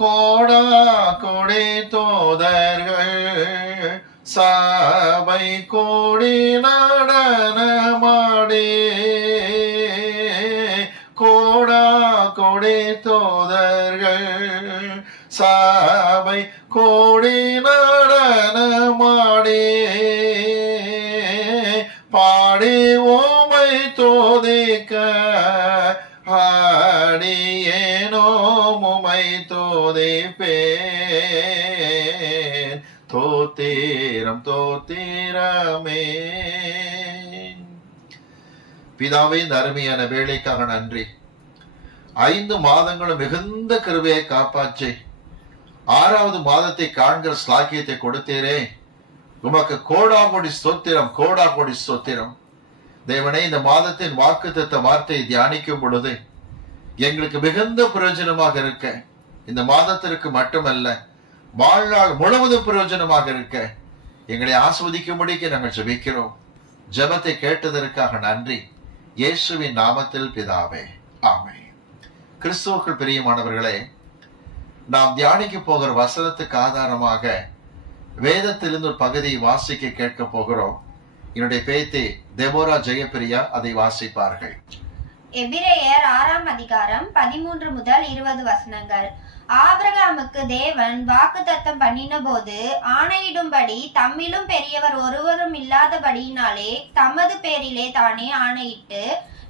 கோடா கொடை தோதர்கள் சபை கூடி நடனமாடே. கோடா கொடை தோதர்கள் சபை கூடி நடனமாடே. பாடி ஓமை தோதிக்க ஆடியேனோ உமை தோதிப்பேன். தோத்திரம் தோத்திரமே. பிதாவே, இந்த அருமையான வேலைக்காக நன்றி. 5 மாதங்களும் மிகுந்த கிருபையை காப்பாற்றி 6வது மாதத்தை காண்கிற ஸ்லாக்கியத்தை கொடுத்தீரே, உமக்கு கோடாகோடி ஸ்தோத்திரம், கோடாகோடி ஸ்தோத்திரம். தேவனே, இந்த மாதத்தின் வாக்குத்தத்த வார்த்தையை தியானிக்கும் பொழுது எங்களுக்கு மிகுந்த பிரயோஜனமாக இருக்க, இந்த மாதத்திற்கு மட்டுமல்ல வாழ்நாள் முழுவதும் பிரயோஜனமாக இருக்க எங்களை ஆஸ்வதிக்கும்படிக்கு நாங்கள் ஜெபிக்கிறோம். ஜெபத்தை கேட்டதற்காக நன்றி. இயேசுவின் நாமத்தில் பிதாவே, ஆமென். கிறிஸ்துவுக்குள் பிரியமானவர்களே, நாம் தியானிக்க போகிற வசனத்துக்கு ஆதாரமாக வேதத்திலிருந்து ஒரு பகுதியை வாசிக்க கேட்க போகிறோம். என்னுடைய பேத்தி தெபோரா ஜெயப்பிரியா அதை வாசிப்பார்கள். எபிரேயர் 6ஆம் அதிகாரம் 13 முதல் 20 வசனங்கள். ஆபிரகாமுக்கு தேவன் வாக்குத்தத்தம் பண்ணின போது ஆணையிடும்படி தம்மிலும் பெரியவர் ஒருவரும் இல்லாதபடியினாலே தமது பேரிலே தானே ஆணையிட்டு,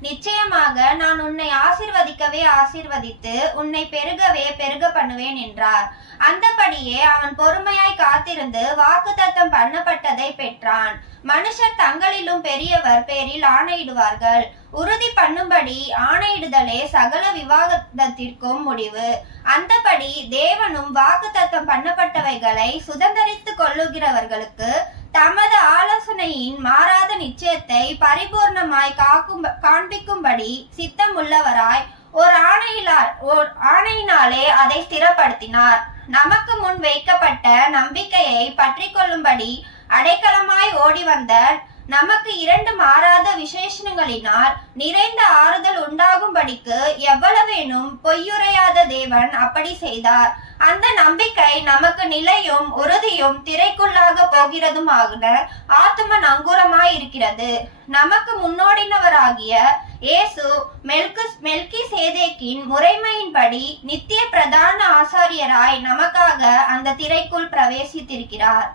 நிச்சயமாக நான் உன்னை ஆசீர்வதிக்கவே ஆசீர்வதித்து உன்னை பெருகவே பெருக பண்ணுவேன் என்றார். அந்தபடியே அவன் பொறுமையாய் காத்திருந்து வாக்குத்தத்தம் பண்ணப்பட்டதை பெற்றான். மனுஷர் தங்களிலும் பெரியவர் பேரில் ஆணையிடுவார்கள். உறுதி பண்ணும்படி ஆணையிடுதலே சகல விவாதத்திற்கும் முடிவு. அந்தபடி தேவனும் வாக்குத்தத்தம் பண்ணப்பட்டவைகளை சுதந்தரித்துக் கொள்ளுகிறவர்களுக்கு தமது ஆலோசனையின் மாறாத நிச்சயத்தை பரிபூர்ணமாய் காண்பிக்கும்படி சித்தமுள்ளவராய் ஓர் ஆணையினாலே அதை ஸ்திரப்படுத்தினார். நமக்கு முன் வைக்கப்பட்ட நம்பிக்கையை பற்றி கொள்ளும்படி அடைக்கலமாய் ஓடி வந்த நமக்கு 2 மாறாத விசேஷங்களினால் நிறைந்த ஆறுதல் உண்டாகும்படிக்கு எவ்வளவேனும் பொய்யுரையாத தேவன் அப்படி செய்தார். அந்த நம்பிக்கை நமக்கு நிலையும் உறுதியும் திரைக்குள்ளாக போகிறதுமாக ஆத்தும நங்கூரமாய் இருக்கிறது. நமக்கு முன்னோடினவராகிய இயேசு மெல்கி சேதேக்கின் முறைமையின்படி நித்திய பிரதான ஆசாரியராய் நமக்காக அந்த திரைக்குள் பிரவேசித்திருக்கிறார்.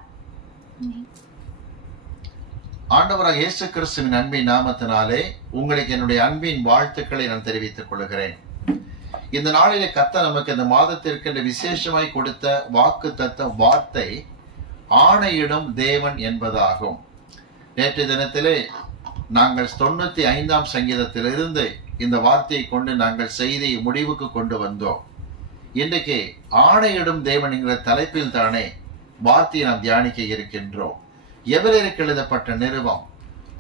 ஆண்டவராக இயேசு கிறிஸ்துவின் அன்பின் நாமத்தினாலே உங்களுக்கு என்னுடைய அன்பின் வாழ்த்துக்களை நான் தெரிவித்துக் கொள்கிறேன். இந்த நாளிலே கர்த்தர் நமக்கு இந்த மாதத்திற்கு விசேஷமாய் கொடுத்த வாக்குத்தத்த வார்த்தை ஆணையிடும் தேவன் என்பதாகும். நேற்று தினத்திலே நாங்கள் 95ஆம் சங்கீதத்திலிருந்து இந்த வார்த்தையை கொண்டு நாங்கள் செய்தியை முடிவுக்கு கொண்டு வந்தோம். இன்றைக்கு ஆணையிடும் தேவன் என்கிற தலைப்பில் தானே வார்த்தையை நாம் தியானிக்க இருக்கின்றோம். எபிரேயருக்கு எழுதப்பட்ட நிருபம்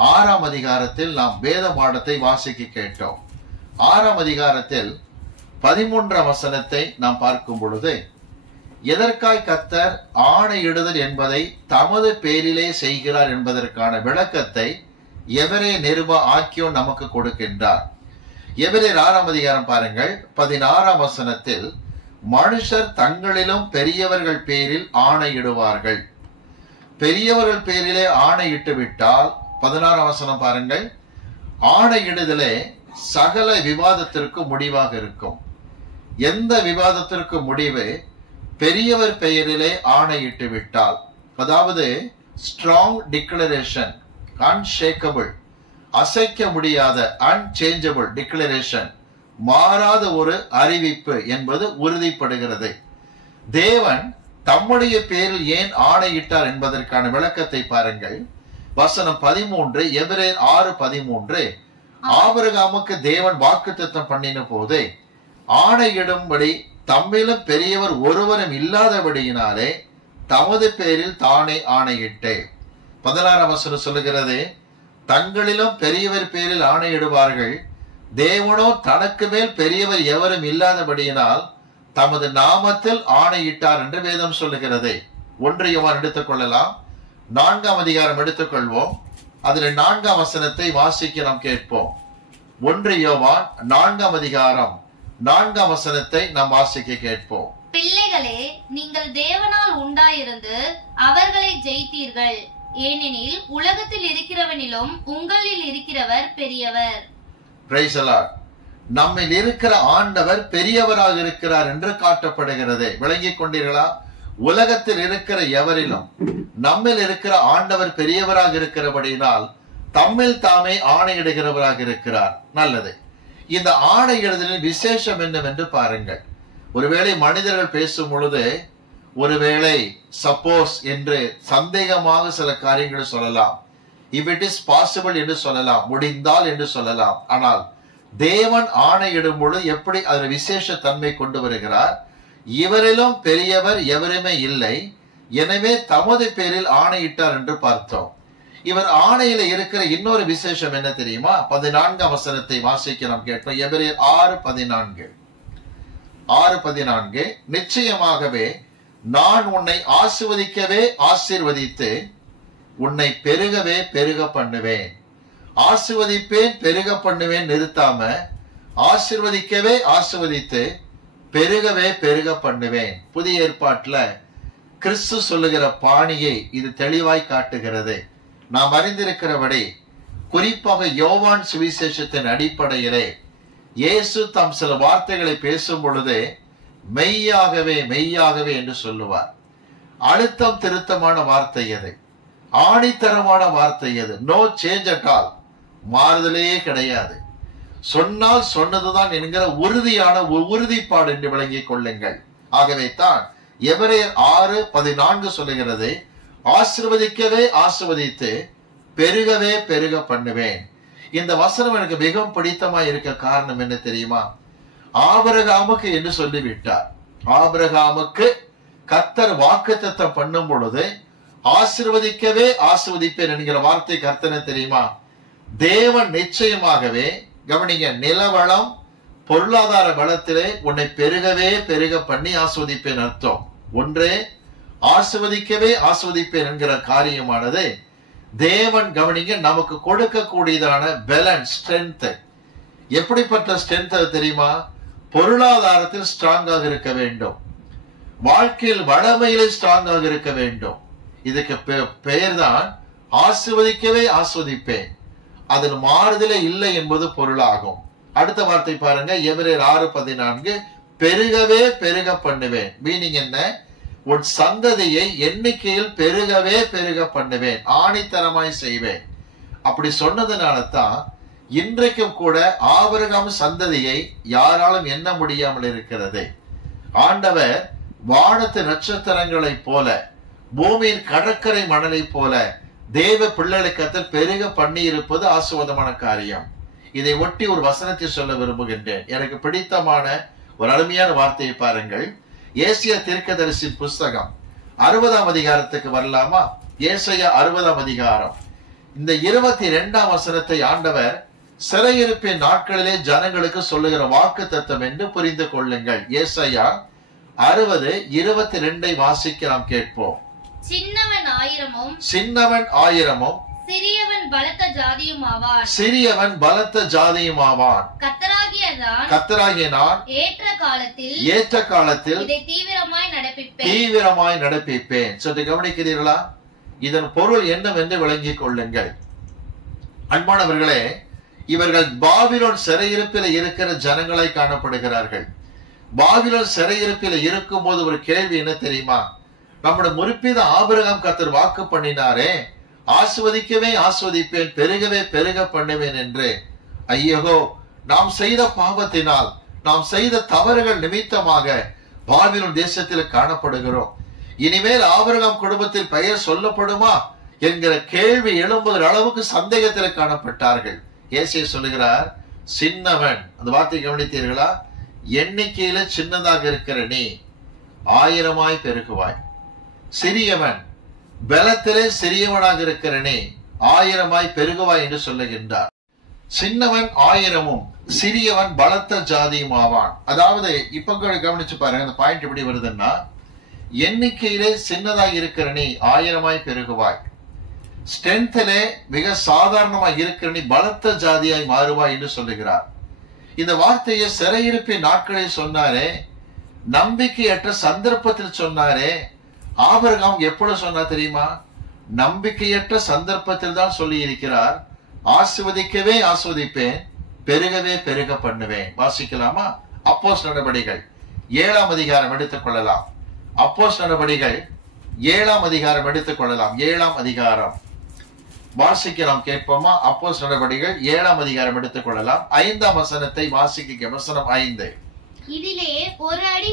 6ஆம் அதிகாரத்தில் நாம் வேத பாடத்தை வாசிக்க கேட்டோம். 6ஆம் அதிகாரத்தில் 13ஆம் வசனத்தை நாம் பார்க்கும் பொழுது, எதற்காய் கர்த்தர் ஆணையிடுதல் என்பதை தமது பேரிலே செய்கிறார் என்பதற்கான விளக்கத்தை எபிரேய நிருப ஆக்கியோன் நமக்கு கொடுக்கின்றார். எபிரேயர் 6ஆம் அதிகாரம் பாருங்கள், 16ஆம் வசனத்தில் மனுஷர் தங்களிலும் பெரியவர்கள் பேரில் ஆணையிடுவார்கள். பெரியவர்கள் பேரிலே ஆணையிட்டு விட்டால் 16ஆம் வசனம் பாருங்கள், ஆணையிடுதலே சகல விவாதத்திற்கு முடிவாக இருக்கும். எந்த விவாதத்திற்கு முடிவு? பெரியவர் பெயரிலே ஆணையிட்டு விட்டால், அதாவது ஸ்ட்ராங் டிக்ளரேஷன், அன்ஷேக்கபிள், அசைக்க முடியாத அன்சேஞ்சபிள் டிக்ளரேஷன், மாறாத ஒரு அறிவிப்பு என்பது உறுதிப்படுகிறது. தேவன் தம்முடைய பேரில் ஏன் ஆணையிட்டார் என்பதற்கான விளக்கத்தை பாருங்கள். வசனம் 13, எபிரேயர் 6:13, ஆபிரகாமுக்கு தேவன் வாக்குத்தத்தம் பண்ணின போது ஆணையிடும்படி தம்மிலும் பெரியவர் ஒருவரும் இல்லாதபடியினாலே தமது பேரில் தானே ஆணையிட்டே. 16ஆம் வசனம் சொல்லுகிறது, தங்களிலும் பெரியவர் பேரில் ஆணையிடுவார்கள். தேவனோ தனக்கு மேல் பெரியவர் எவரும் இல்லாதபடியினால் தமது நாமத்தில் ஆணையிட்டார் என்று வேதம் சொல்லுகிறது. 1 யோவான் எடுத்துக்கொள்ளலாம், 4ஆம் அதிகாரம் எடுத்துக்கொள்வோம். அதில் 4ஆம் வசனத்தை வாசிக்க நாம் கேட்போம். 1 யோவான் 4ஆம் அதிகாரம் 4ஆம் வசனத்தை நாம் வாசிக்க கேட்போம். பிள்ளைகளே, நீங்கள் தேவனால் உண்டாயிருந்து அவர்களை ஜெயித்தீர்கள். ஏனெனில் உலகத்தில் இருக்கிறவனிலும் உங்களில் இருக்கிறவர் பெரியவர். Praise the Lord. நம்மில் இருக்கிற ஆண்டவர் பெரியவராக இருக்கிறார் என்று காட்டப்படுகிறது. விளங்கிக் கொண்டீர்களா? உலகத்தில் இருக்கிற எவரிலும் நம்மில் இருக்கிற ஆண்டவர் பெரியவராக இருக்கிறபடியினால் தம்மில் தாமே ஆணையிடுகிறவராக இருக்கிறார். நல்லது. இந்த ஆணையிடுதலின் விசேஷம் என்னவென்று பாருங்கள். ஒருவேளை மனிதர்கள் பேசும் பொழுது ஒருவேளை சப்போஸ் என்று சந்தேகமாக சில காரியங்களை சொல்லலாம். இஃப் இட் இஸ் பாசிபிள் என்று சொல்லலாம், முடிந்தால் என்று சொல்லலாம். ஆனால் தேவன் ஆணையிடும் பொழுது எப்படி அதில் விசேஷ தன்மை கொண்டு வருகிறார்? இவரிலும் பெரியவர் எவருமே இல்லை, எனவே தமது பேரில் ஆணையிட்டார் என்று பார்த்தோம். இவர் ஆணையில இருக்கிற இன்னொரு விசேஷம் என்ன தெரியுமா? 14ஆம் வசனத்தை வாசிக்க நாம் கேட்போம். எபிரேயர் 6:14. நிச்சயமாகவே நான் உன்னை ஆசீர்வதிக்கவே ஆசீர்வதித்து உன்னை பெருகவே பெருக பண்ணுவேன். ஆசீர்வதிப்பேன் பெருக பண்ணுவேன் நிறுத்தாம ஆசீர்வதிக்கவே ஆசீர்வதித்து பெருகவே பெருக பண்ணுவேன். புதிய ஏற்பாட்டுல கிறிஸ்து சொல்லுகிற பாணியை இது தெளிவாய் காட்டுகிறது. நாம் அறிந்திருக்கிறபடி குறிப்பாக யோவான் சுவிசேஷத்தின் அடிப்படையிலே இயேசு தாம் சில வார்த்தைகளை பேசும் பொழுது மெய்யாகவே மெய்யாகவே என்று சொல்லுவார். அழுத்தம் திருத்தமான வார்த்தை எது? ஆணித்தரமான வார்த்தை எது? No change at all. மாறுதலே கிடையாது. சொன்னால் சொன்னதுதான் என்கிற உறுதியான உறுதிப்பாடு என்று விளங்கிக் கொள்ளுங்கள். ஆகவே தான் எபிரேயர் 6:14 சொல்லுகிறது, ஆசீர்வதிக்கவே ஆசீர்வதித்து பெருகவே பெருக பண்ணுவேன். இந்த வசனம் எனக்கு மிகவும் பிடித்தமாய் இருக்க காரணம் என்ன தெரியுமா? ஆபிரகாமுக்கு என்று சொல்லிவிட்டார். ஆபிரகாமுக்கு கர்த்தர் வாக்குத்தத்தம் பண்ணும் பொழுது ஆசீர்வதிக்கவே ஆசீர்வதிப்பேன் என்கிற வார்த்தை கர்த்தனை தெரியுமா? தேவன் நிச்சயமாகவே, கவனிங்க, நிலவளம் பொருளாதார வளத்திலே உன்னை பெருகவே பெருக பண்ணி ஆஸ்வதிப்பேன் அர்த்தம். ஒன்றே ஆஸ்வதிக்கவே ஆஸ்வதிப்பேன் என்கிற காரியமானது தேவன், கவனிங்க, நமக்கு கொடுக்கக்கூடியதான பேலன்ஸ், ஸ்ட்ரென்த். எப்படிப்பட்ட ஸ்ட்ரென்த் தெரியுமா? பொருளாதாரத்தில் ஸ்ட்ராங்காக இருக்க வேண்டும், வாழ்க்கையில் வளமையிலே ஸ்ட்ராங்காக இருக்க வேண்டும். இதுக்கு பெயர் தான் ஆஸ்வதிக்கவே ஆஸ்வதிப்பேன். அதில் மாறுதலே இல்லை என்பது பொருளாகும். அடுத்த வார்த்தை பாருங்க, எபிரேயர் 6:14, பெருகவே பெருக பண்ணுவேன். மீனிங் என்ன? உன் சந்ததியை எண்ணிக்கையில் பெருகவே பெருக பண்ணுவேன், ஆணித்தரமாய் செய்வேன். அப்படி சொன்னதுனால தான் இன்றைக்கும் கூட ஆபிரகாம் சந்ததியை யாராலும் எண்ண முடியாமல் இருக்கிறது. ஆண்டவர் வானத்து நட்சத்திரங்களை போல, பூமியின் கடற்கரை மணலை போல தேவ பிள்ளைகளுக்கு பெருக பண்ணி இருப்பது ஆசீர்வாதமான காரியம். இதை ஒட்டி ஒரு வசனத்தை சொல்ல விரும்புகின்றேன். எனக்கு பிடித்தமான ஒரு அருமையான வார்த்தையை பாருங்கள். ஏசாயா தீர்க்கதரிசி புஸ்தகம் 60ஆம் அதிகாரத்துக்கு வரலாமா? ஏசாயா 60ஆம் அதிகாரம். இந்த 22ஆம் வசனத்தை ஆண்டவர் சிறையிருப்பின் நாட்களிலே ஜனங்களுக்கு சொல்லுகிற வாக்கு தத்தம் என்று புரிந்து கொள்ளுங்கள். ஏசாயா 60:22 வாசிக்க நாம் கேட்போம். சின்னவன் ஆயிரமும் சிறியவன் பலத்த ஜாதியுமாவான். கர்த்தராகிய நான் ஏற்ற காலத்தில் இதை தீவிரமாய் நடப்பிப்பேன். சற்று கவனிக்கிறீர்களா? இதன் பொருள் என்னவென்று விளங்கிக் கொள்ளுங்கள். அன்பானவர்களே, இவர்கள் பாபிலோன் சிறையிருப்பில் இருக்கிற ஜனங்களை காணப்படுகிறார்கள். பாபிலோன் சிறையிருப்பில் இருக்கும் போது ஒரு கேள்வி என்ன தெரியுமா? நம்முடைய முற்பித ஆபிரகாம் கர்த்தர் வாக்கு பண்ணினாரே, ஆஸ்வதிக்கவே ஆஸ்வதிப்பேன், பெருகவே பெருக பண்ணுவேன் என்று. ஐயோ, நாம் செய்த பாவத்தினால், நாம் செய்த தவறுகள் நிமித்தமாக பாபிலோன் தேசத்தில் காணப்படுகிறோம். இனிமேல் ஆபிரகாம் குடும்பத்தில் பெயர் சொல்லப்படுமா என்கிற கேள்வி எழும்புகிற அளவுக்கு சந்தேகத்தில் காணப்பட்டார்கள். ஏசாயா சொல்லுகிறார், சின்னவன், அந்த வார்த்தையை கவனித்தீர்களா? எண்ணிக்கையில சின்னதாக இருக்கிற நீ 1000 பெருகுவாய். சிறியவன், பலத்திலே சிறியவனாக இருக்கிற நீ 1000 பெருகுவாய் என்று சொல்லுகின்றார். சின்னவன் 1000-ம் சிறியவன் பலத்த ஜாதியும் ஆவான். அதாவது இப்ப கவனிச்சு பாருங்க, அந்த பாயிண்ட் எப்படி வருதுன்னா, எண்ணிக்கையிலே சின்னதாக இருக்கிற நீ 1000 பெருகுவாய். ஸ்ட்ரென்த்திலே மிக சாதாரணமாக இருக்கிற நீ பலத்த ஜாதியாய் மாறுவாய் என்று சொல்லுகிறார். இந்த வார்த்தையை சிறையிருப்பின் நாட்களில் சொன்னாரே, நம்பிக்கையற்ற சந்தர்ப்பத்தில் சொன்னாரே. ஆபிரகாம் எப்பொழுது சொன்னா தெரியுமா? நம்பிக்கையற்ற சந்தர்ப்பத்தில் தான் சொல்லி இருக்கிறார். ஆசீர்வதிக்கவே ஆசீர்வதிப்பேன், பெருகவே பெருக பண்ணுவேன். வாசிக்கலாமா? அப்போஸ்தலர் நடபடிகள் 7ஆம் அதிகாரம் எடுத்துக் கொள்ளலாம். அப்போஸ்தலர் நடபடிகள் 7ஆம் அதிகாரம் எடுத்துக் கொள்ளலாம். 7ஆம் அதிகாரம் வாசிக்கலாம், கேட்போமா? அப்போஸ்தலர் நடபடிகள் 7ஆம் அதிகாரம் எடுத்துக் கொள்ளலாம். 5ஆம் வசனத்தை வாசிக்க. வசனம் 5. இதிலே ஒரு அடி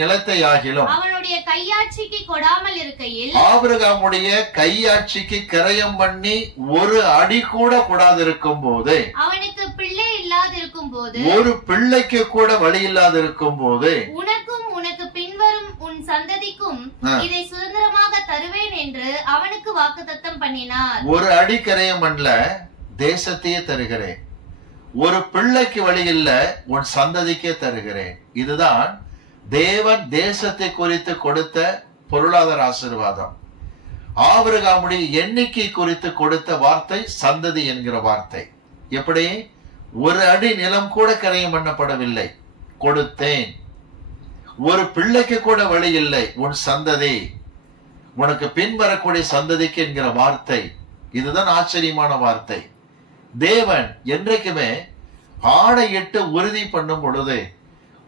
நிலத்தை ஆகிலும் அவனுடைய கையாட்சிக்கு கொடாமல் இருக்கையில், ஆபிரகாமுடைய கையாட்சிக்கு கிரயம் பண்ணி ஒரு அடி கூட கூடாதிருக்கும் போது, அவனுக்கு பிள்ளை இல்லாதிருக்கும் போது, ஒரு பிள்ளைக்கு கூட வழி இல்லாதிருக்கும் போது, உனக்கும் உனக்கு பின்வரும் உன் சந்ததிக்கும் இதை சுதந்திரமாக தருவேன் என்று அவனுக்கு வாக்குத்தத்தம் பண்ணினார். ஒரு அடி கிரயம் பண்ணல, தேசத்தையே தருகிறேன். ஒரு பிள்ளைக்கு வழி இல்ல, உன் சந்ததிக்கே தருகிறேன். இதுதான் தேவன் தேசத்தை குறித்து கொடுத்த பொருளாதார ஆசீர்வாதம். ஆபிரகாமுடைய எண்ணிக்கை குறித்து கொடுத்த வார்த்தை சந்ததி என்கிற வார்த்தை. எப்படி? ஒரு அடி நிலம் கூட கரையம் பண்ணப்படவில்லை, கொடுத்தேன். ஒரு பிள்ளைக்கு கூட வழி இல்லை, உன் சந்ததி, உனக்கு பின் வரக்கூடிய சந்ததிக்கு என்கிற வார்த்தை. இதுதான் ஆச்சரியமான வார்த்தை. தேவன் என்றைக்குமே ஆணையிட்டு உறுதி பண்ணும் பொழுது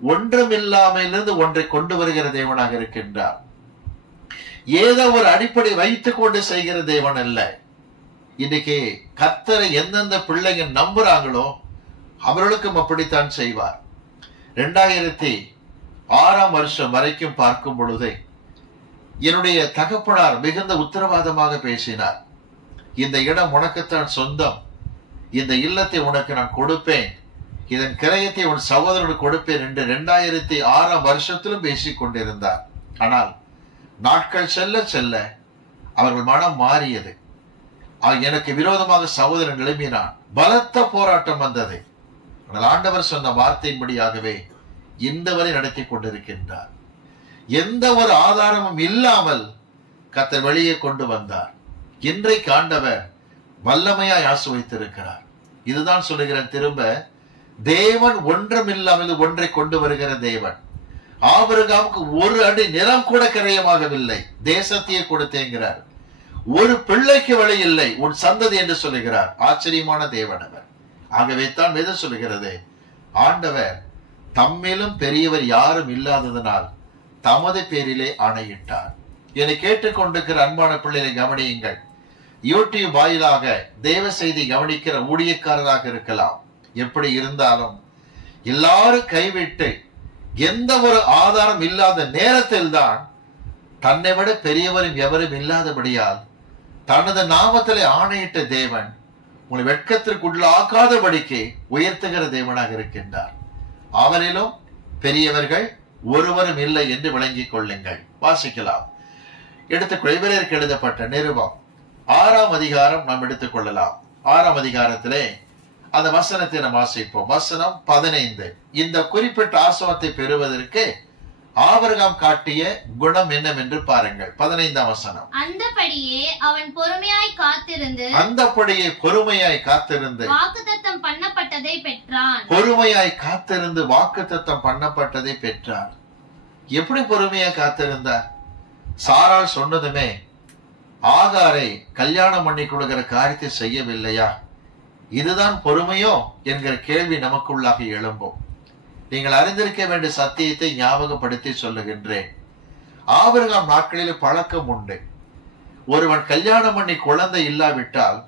ஒன்றுமில்லாமையிலிருந்து ஒன்றை கொண்டு வருகிற தேவனாக இருக்கின்றார். ஏதோ ஒரு அடிப்படை வைத்துக் கொண்டு செய்கிற தேவன் அல்ல. இன்னைக்கு கர்த்தரை எந்தெந்த பிள்ளைங்க நம்புறாங்களோ அவர்களுக்கும் அப்படித்தான் செய்வார். 2006ஆம் வருஷம் வரைக்கும் பார்க்கும் பொழுது என்னுடைய தகப்பனார் மிகுந்த உத்தரவாதமாக பேசினார். இந்த இடம் உனக்குத்தான் சொந்தம், இந்த இல்லத்தை உனக்கு நான் கொடுப்பேன், இதன் கிரயத்தை உன் சகோதரனுக்கு கொடுப்பேன் என்று 2006ஆம் வருஷத்திலும் பேசிக் கொண்டிருந்தார். ஆனால் நாட்கள் செல்ல செல்ல அவர்கள் மனம் மாறியது. எனக்கு விரோதமாக சகோதரன் எழுப்பினான். பலத்த போராட்டம் வந்தது. ஆனால் ஆண்டவர் சொன்ன வார்த்தையின்படியாகவே இந்த வரை நடத்தி கொண்டிருக்கின்றார். எந்த ஒரு ஆதாரமும் இல்லாமல் கர்த்தர் வெளியே கொண்டு வந்தார். இன்றைக்கு ஆண்டவர் வல்லமையாய் ஆசீர்வதித்திருக்கிறார். இதுதான் சொல்லுகிறேன் திரும்ப, தேவன் ஒன்றுமில்லாமல் ஒன்றை கொண்டு வருகிற தேவன். ஆபிரகாமுக்கு ஒரு அடி நிலம் கூட கரையமாகவில்லை, தேசத்தையே கொடுத்தேங்கிறார். ஒரு பிள்ளைக்கு வழி இல்லை, உன் சந்ததி என்று சொல்லுகிறார். ஆச்சரியமான தேவன் அவர். ஆகவே தான் வேதம் சொல்லுகிறது, ஆண்டவர் தம்மிலும் பெரியவர் யாரும் இல்லாததனால் தமது பேரிலே ஆணையிட்டார். என்னை கேட்டுக்கொண்டிருக்கிற அன்பான பிள்ளைகளை கவனியுங்கள். யூடியூப் வாயிலாக தேவ செய்தி கவனிக்கிற ஊழியக்காரராக இருக்கலாம். எப்படி இருந்தாலும் எல்லாரும் கைவிட்டு எந்த ஒரு ஆதாரம் இல்லாத நேரத்தில் தான் தன்னை விட பெரியவரும் எவரும் இல்லாதபடியால் தனது நாமத்திலே ஆணையிட்ட தேவன் உங்களை வெட்கத்திற்குள்ளாக்காதபடிக்கு உயர்த்துகிற தேவனாக இருக்கின்றார். அவரிலும் பெரியவர்கள் ஒருவரும் இல்லை என்று விளங்கிக் கொள்ளுங்கள். வாசிக்கலாம். எபிரேயருக்கு எழுதப்பட்ட நிருபம் 6ஆம் அதிகாரம் நாம் எடுத்துக் கொள்ளலாம். 6ஆம் அதிகாரத்திலே அந்த வசனத்தை நாம் வாசிப்போம். வசனம் 15. இந்த குறிப்பிட்ட ஆசீர்வாதத்தை பெறுவதற்கு ஆபிரகாம் காட்டிய குணம் என்னவென்று பாருங்கள். 15ஆம் வசனம். அந்தபடியே அவன் பொறுமையாய் காத்திருந்து வாக்குத்தத்தம் பண்ணப்பட்டதை பெற்றான். பொறுமையாய் காத்திருந்து வாக்குத்தத்தம் பண்ணப்பட்டதை பெற்றான். எப்படி பொறுமையாய் காத்திருந்தார்? சாராள் சொன்னதுமே ஆகாரை கல்யாணம் பண்ணி கொடுக்கிற காரியத்தை செய்யவில்லையா? இதுதான் பொறுமையோ என்கிற கேள்வி நமக்குள்ளாக எழும்பும். நீங்கள் அறிந்திருக்க வேண்டிய சத்தியத்தை ஞாபகப்படுத்தி சொல்லுகின்றேன். ஆபிரகாம் நாட்களில் பழக்கம் உண்டு. ஒருவன் கல்யாணம் பண்ணி குழந்தை இல்லாவிட்டால்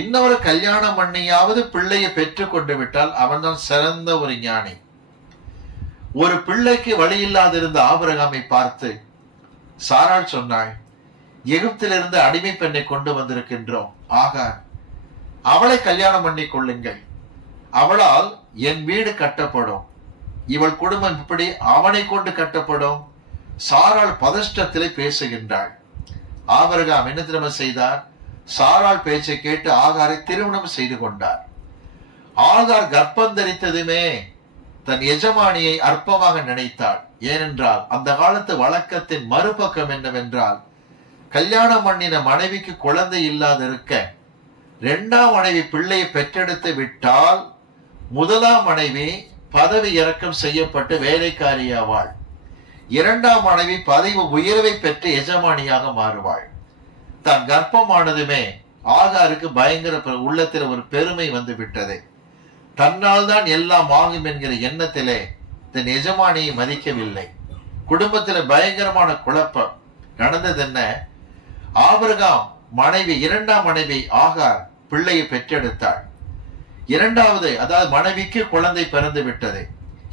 இன்னொரு கல்யாணம் பண்ணியாவது பிள்ளையை பெற்றுக் கொண்டு விட்டால் அவன்தான் சிறந்த ஒரு ஞானி. ஒரு பிள்ளைக்கு வழி இல்லாதிருந்த ஆபிரகாமை பார்த்து சாராள் சொன்னாள், எகிப்திலிருந்து அடிமை பெண்ணை கொண்டு வந்திருக்கின்றோம், ஆகார், அவளை கல்யாணம் பண்ணி கொள்ளுங்கள், அவளால் என் வீடு கட்டப்படும், இவள் குடும்பம் இப்படி அவனை கொண்டு கட்டப்படும். சாராள் பதஷ்டத்திலே பேசுகின்றாள். ஆபிரகாம் என்ன திரும்ப செய்தார்? சாராள் பேச்சை கேட்டு ஆகாரை திருமணம் செய்து கொண்டார். ஆகார் கர்ப்பம் தரித்ததுமே தன் எஜமானியை அற்பமாக நினைத்தாள். ஏனென்றால் அந்த காலத்து வழக்கத்தின் மறுபக்கம் என்னவென்றால், கல்யாணம் பண்ணின மனைவிக்கு குழந்தை இல்லாத இருக்க இரண்டாம் மனைவி பிள்ளையை பெற்றெடுத்து விட்டால் முதலாம் மனைவி பதவி இறக்கம் செய்யப்பட்டு வேலைக்காரியாவாள். இரண்டாம் மனைவி பதவி உயர்வை பெற்று எஜமானியாக மாறுவாள். தான் கர்ப்பமானதுமே ஆகாருக்கு பயங்கர உள்ளத்தில் ஒரு பெருமை வந்து விட்டது. தன்னால் தான் எல்லாம் ஆகும் என்கிற எண்ணத்திலே தன் எஜமானியை மதிக்கவில்லை. குடும்பத்தில் பயங்கரமான குழப்பம் நடந்தது. என்ன? ஆபிரகாம் மனைவி இரண்டாம் மனைவி ஆகார் பிள்ளையை பெற்றெடுத்தாள். இரண்டாவது, அதாவது மனைவிக்கு குழந்தை பிறந்து விட்டது.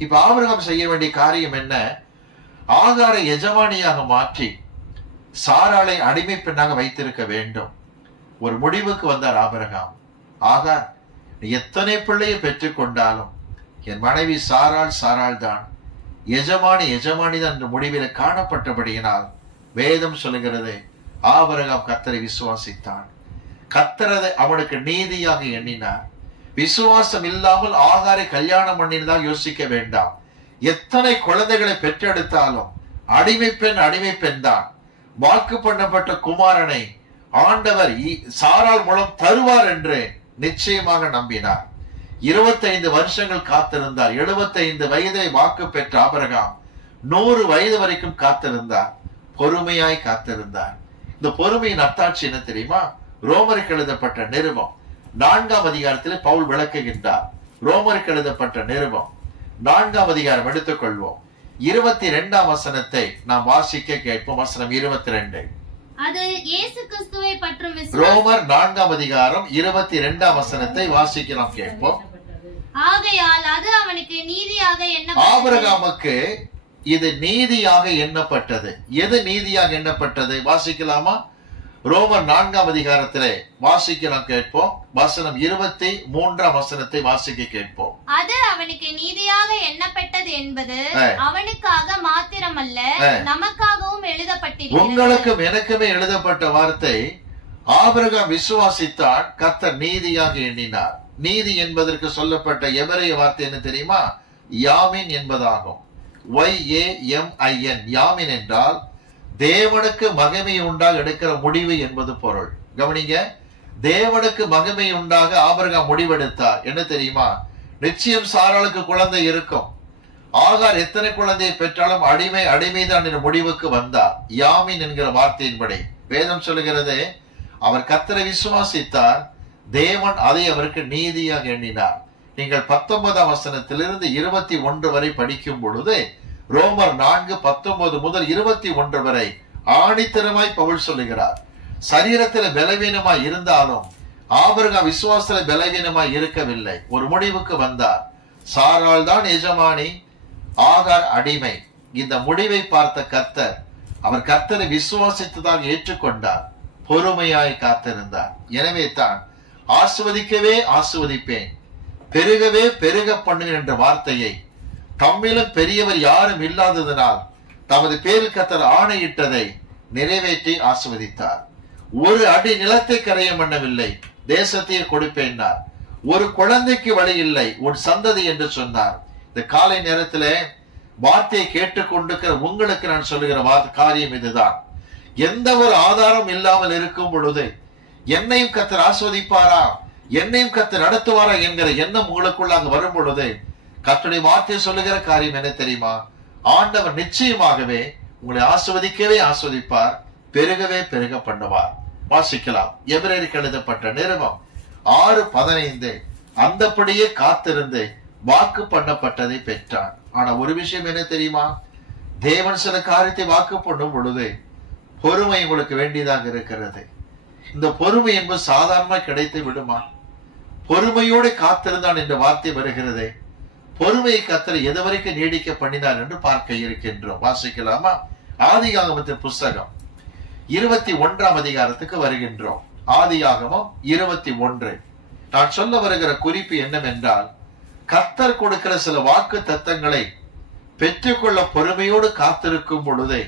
இப்ப ஆபிரகாம் செய்ய வேண்டிய காரியம் என்ன? ஆகாரை எஜமானியாக மாற்றி சாராளை அடிமை பெண்ணாக வைத்திருக்க வேண்டும். ஒரு முடிவுக்கு வந்தார் ஆபிரகாம். ஆகார், எத்தனை பிள்ளையை பெற்றுக் கொண்டாலும் என் மனைவி சாராள் தான், எஜமானி தான் என்ற முடிவில் காணப்பட்டபடியினால் வேதம் சொல்லுகிறது ஆபிரகாம் கர்த்தரை விசுவாசித்தான். கர்த்தரதை அவனுக்கு நீதியாக எண்ணினார். விசுவாசம் இல்லாமல் ஆகாரை கல்யாணம் பண்ணினதாக யோசிக்க வேண்டாம். எத்தனை குழந்தைகளை பெற்றெடுத்தாலும் அடிமை பெண் தான். வாக்கு பண்ணப்பட்ட குமாரனை ஆண்டவர் சாராள் மூலம் தருவார் என்று நிச்சயமாக நம்பினார். 25 வருஷங்கள் காத்திருந்தார். 75 வயதை வாக்கு பெற்ற ஆபிரகாம் 100 வயது வரைக்கும் காத்திருந்தார். பொறுமையாய் காத்திருந்தார். இந்த பொறுமையின் அத்தாட்சி என்ன தெரியுமா? ரோமருக்கு எழுதப்பட்ட நிருபம் 4ஆம் அதிகாரத்தில் பவுல் விளக்குகின்றார். ரோமருக்கு எழுதப்பட்ட நிருபம் 4ஆம் அதிகாரம் எடுத்துக்கொள்வோம். 22ஆம் வசனத்தை நாம் வாசிக்க கேட்போம். வசனம் 22. அது இயேசு கிறிஸ்துவை பற்றும் ரோமர் 4ஆம் அதிகாரம் 22ஆம் வசனத்தை வாசிக்க நாம் கேட்போம். ஆகையால் அது அவனுக்கு நீதியாக எண்ணப்பட்டது. ஆபிரகாமுக்கு இது நீதியாக எண்ணப்பட்டது. எது நீதியாக எண்ணப்பட்டது? வாசிக்கலாமா? ரோமர் 4ஆம் அதிகாரத்திலே வாசிக்க நாம் கேட்போம். வசனம் 23ஆம் வசனத்தை வாசிக்க கேட்போம். அது அவனுக்கு நீதியாக எண்ணப்பட்டது என்பது அவனுக்காக மாத்திரமல்ல, நமக்காகவும் எழுதப்பட்டிருக்கிறது. உங்களுக்கும் எனக்குமே எழுதப்பட்ட வார்த்தை. ஆபிரகாம் விசுவாசித்தான், கர்த்தர் நீதியாக எண்ணினார். நீதி என்பதற்கு சொல்லப்பட்ட எபிரேய வார்த்தை என்ன தெரியுமா? யாமின் என்பதாகும். YAMIN. யாமின் என்றால் தேவனுக்கு மகிமை உண்டாக எடுக்கிற முடிவு என்பது பொருள். கவனிங்க, தேவனுக்கு மகிமை உண்டாக ஆபிரகாம் முடிவெடுத்தார். என்ன தெரியுமா? நிச்சயம் சாராளுக்கு குழந்தை இருக்கும். ஆகார் எத்தனை குழந்தையை பெற்றாலும் அடிமைதான் என்ற முடிவுக்கு வந்தார். யாமின் என்கிற வார்த்தையின்படி வேதம் சொல்லுகிறது, அவர் கர்த்தரை விசுவாசித்தார், தேவன் அதை அவருக்கு நீதியாக எண்ணினார். நீங்கள் 19ஆம் வசனத்திலிருந்து 21 வரை படிக்கும் பொழுது ரோமர் 4:19 முதல் 21 வரை ஆணித்தரமாய் பவுல் சொல்லுகிறார். சரீரத்தில் பலவீனமாய் இருந்தாலும் ஆபிரகாம் விசுவாசத்தில் பலவீனமாய் இருக்கவில்லை. ஒரு முடிவுக்கு வந்தார். சாராள் தான் எஜமானி, ஆகார் அடிமை. இந்த முடிவை பார்த்த கர்த்தர் அவர் கர்த்தரை விசுவாசித்ததாக ஏற்றுக்கொண்டார். பொறுமையாய் காத்திருந்தார். எனவே தான் ஆசிர்வதிக்கவே ஆசிர்வதிப்பேன், பெருகவே பெருக பண்ணுவேன் என்ற வார்த்தையை தம்மிலும் பெரியவர் யாரும் இல்லாததனால் தமது பேரில் கர்த்தர் ஆணையிட்டதை நிறைவேற்றி ஆசிர்வதித்தார். ஒரு அடி நிலத்தை கரையம் பண்ணவில்லை, தேசத்தையே கொடுப்பேன்னார். ஒரு குழந்தைக்கு வழி இல்லை, உன் சந்ததி என்று சொன்னார். இந்த காலை நேரத்திலே வார்த்தையை கேட்டுக்கொண்டிருக்கிற உங்களுக்கு நான் சொல்லுகிற காரியம் இதுதான். எந்த ஒரு ஆதாரம் இல்லாமல் இருக்கும் பொழுது என்னையும் கர்த்தர் ஆஸ்வதிப்பாரா, என்னையும் கர்த்தர் நடத்துவாரா என்கிற எண்ணம் உங்களுக்குள்ளாக வரும் பொழுது கர்த்தருடைய வார்த்தை சொல்லுகிற காரியம் என்ன தெரியுமா? ஆண்டவர் நிச்சயமாகவே உங்களை ஆஸ்வதிக்கவே ஆஸ்வதிப்பார், பெருகவே பெருக பண்ணுவார். வாசிக்கலாம். எபிரேயருக்கு எழுதப்பட்ட நிருபம் 6:15. அந்தபடியே காத்திருந்து வாக்கு பண்ணப்பட்டதை பெற்றான். ஆனா ஒரு விஷயம் என்ன தெரியுமா? தேவன் சில காரியத்தை வாக்கு பண்ணும் பொழுது பொறுமை உங்களுக்கு வேண்டியதாக இருக்கிறது. இந்த பொறுமை என்பது சாதாரணமா கிடைத்து விடுமா? பொறுமையோடு காத்திருந்தான் என்ற வார்த்தை வருகிறது. பொறுமையை கர்த்தர் எதுவரைக்கும் நீடிக்க பண்ணினார் என்று பார்க்க இருக்கின்றோம். வாசிக்கலாமா? ஆதியாகமத்தின் புஸ்தகம் 21ஆம் அதிகாரத்துக்கு வருகின்றோம். ஆதியாகமம் 21. நான் சொல்ல வருகிற குறிப்பு என்னவென்றால், கர்த்தர் கொடுக்கிற சில வாக்கு தத்தங்களை பெற்றுக்கொள்ள பொறுமையோடு காத்திருக்கும் பொழுதே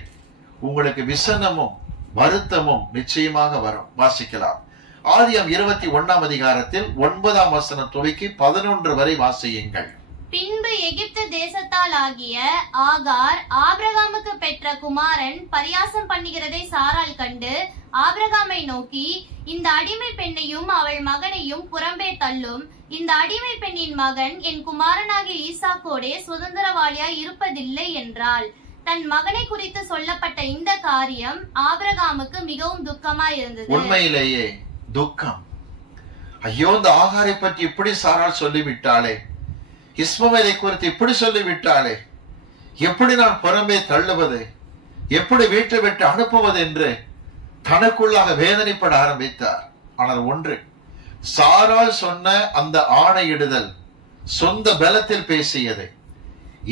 உங்களுக்கு விசனமும் வருத்தமும் நிச்சயமாக வரும். வாசிக்கலாம். ஆதியாகமம் 21ஆம் அதிகாரத்தில் 9ஆம் வசனம் துவக்கி 11 வரை வாசியுங்கள். பின்பு எகிப்து தேசத்தால் ஆகிய ஆகார் ஆபிரகாமுக்கு பெற்ற குமாரன் பரியாசம் பண்ணுகிறதை சாராள் கண்டு ஆபிரகாமை நோக்கி, இந்த அடிமை பெண்ணையும் அவள் மகனையும் புறம்பே தள்ளும். இந்த அடிமை பெண்ணின் மகன் என் குமாரனாகிய ஈசாக்கோடே சுதந்திரவாளியாய் இருப்பதில்லை என்றாள். தன் மகனை குறித்து சொல்லப்பட்ட இந்த காரியம் ஆபிரகாமுக்கு மிகவும் துக்கமாய் இருந்தது. உண்மையிலேயே துக்கம். ஐயோ, இந்த ஆகாரை பற்றி இப்படி சாராள் சொல்லிவிட்டாளே, இஸ்மவேலை குறித்து இப்படி சொல்லிவிட்டாளே, எப்படி நான் புறம்பே தள்ளுவது, எப்படி வீட்டை விட்டு அனுப்புவது என்று தனக்குள்ளாக வேதனைப்பட ஆரம்பித்தார். ஆனால் ஒன்று, சாராள் சொன்ன அந்த ஆணையிடுதல் சொந்த பலத்தில் பேசியது.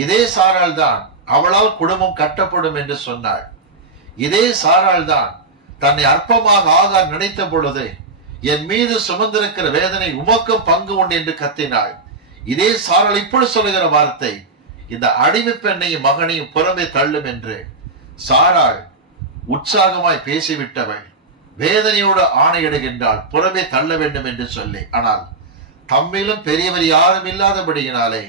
இதே சாராள் தான் அவளால் குடும்பம் கட்டப்படும் என்று சொன்னாள். இதே சாராள் தான் தன்னை அற்பமாக ஆகார் நினைத்த பொழுது, என் மீது சுமந்திருக்கிற வேதனை உமக்கும் பங்கு உண்டு என்று கத்தினாள். இதே சாராள் இப்படி சொல்லுகிற வார்த்தை, இந்த அடிமை பெண்ணையும் மகனையும் புறம்பே தள்ளும் என்று. சாராள் உற்சாகமாய் பேசிவிட்டவள் வேதனையோடு ஆணையிடுகின்றாள், புறம்பே தள்ள வேண்டும் என்று சொல்லி. ஆனால் தம்மிலும் பெரியவர் யாரும் இல்லாதபடியினாலே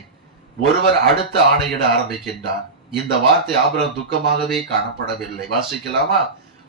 ஒருவர் அடுத்து ஆணையிட ஆரம்பிக்கின்றார். இந்த வார்த்தை ஆபிரகாம் துக்கமாகவே காணப்படவில்லை. வாசிக்கலாமா?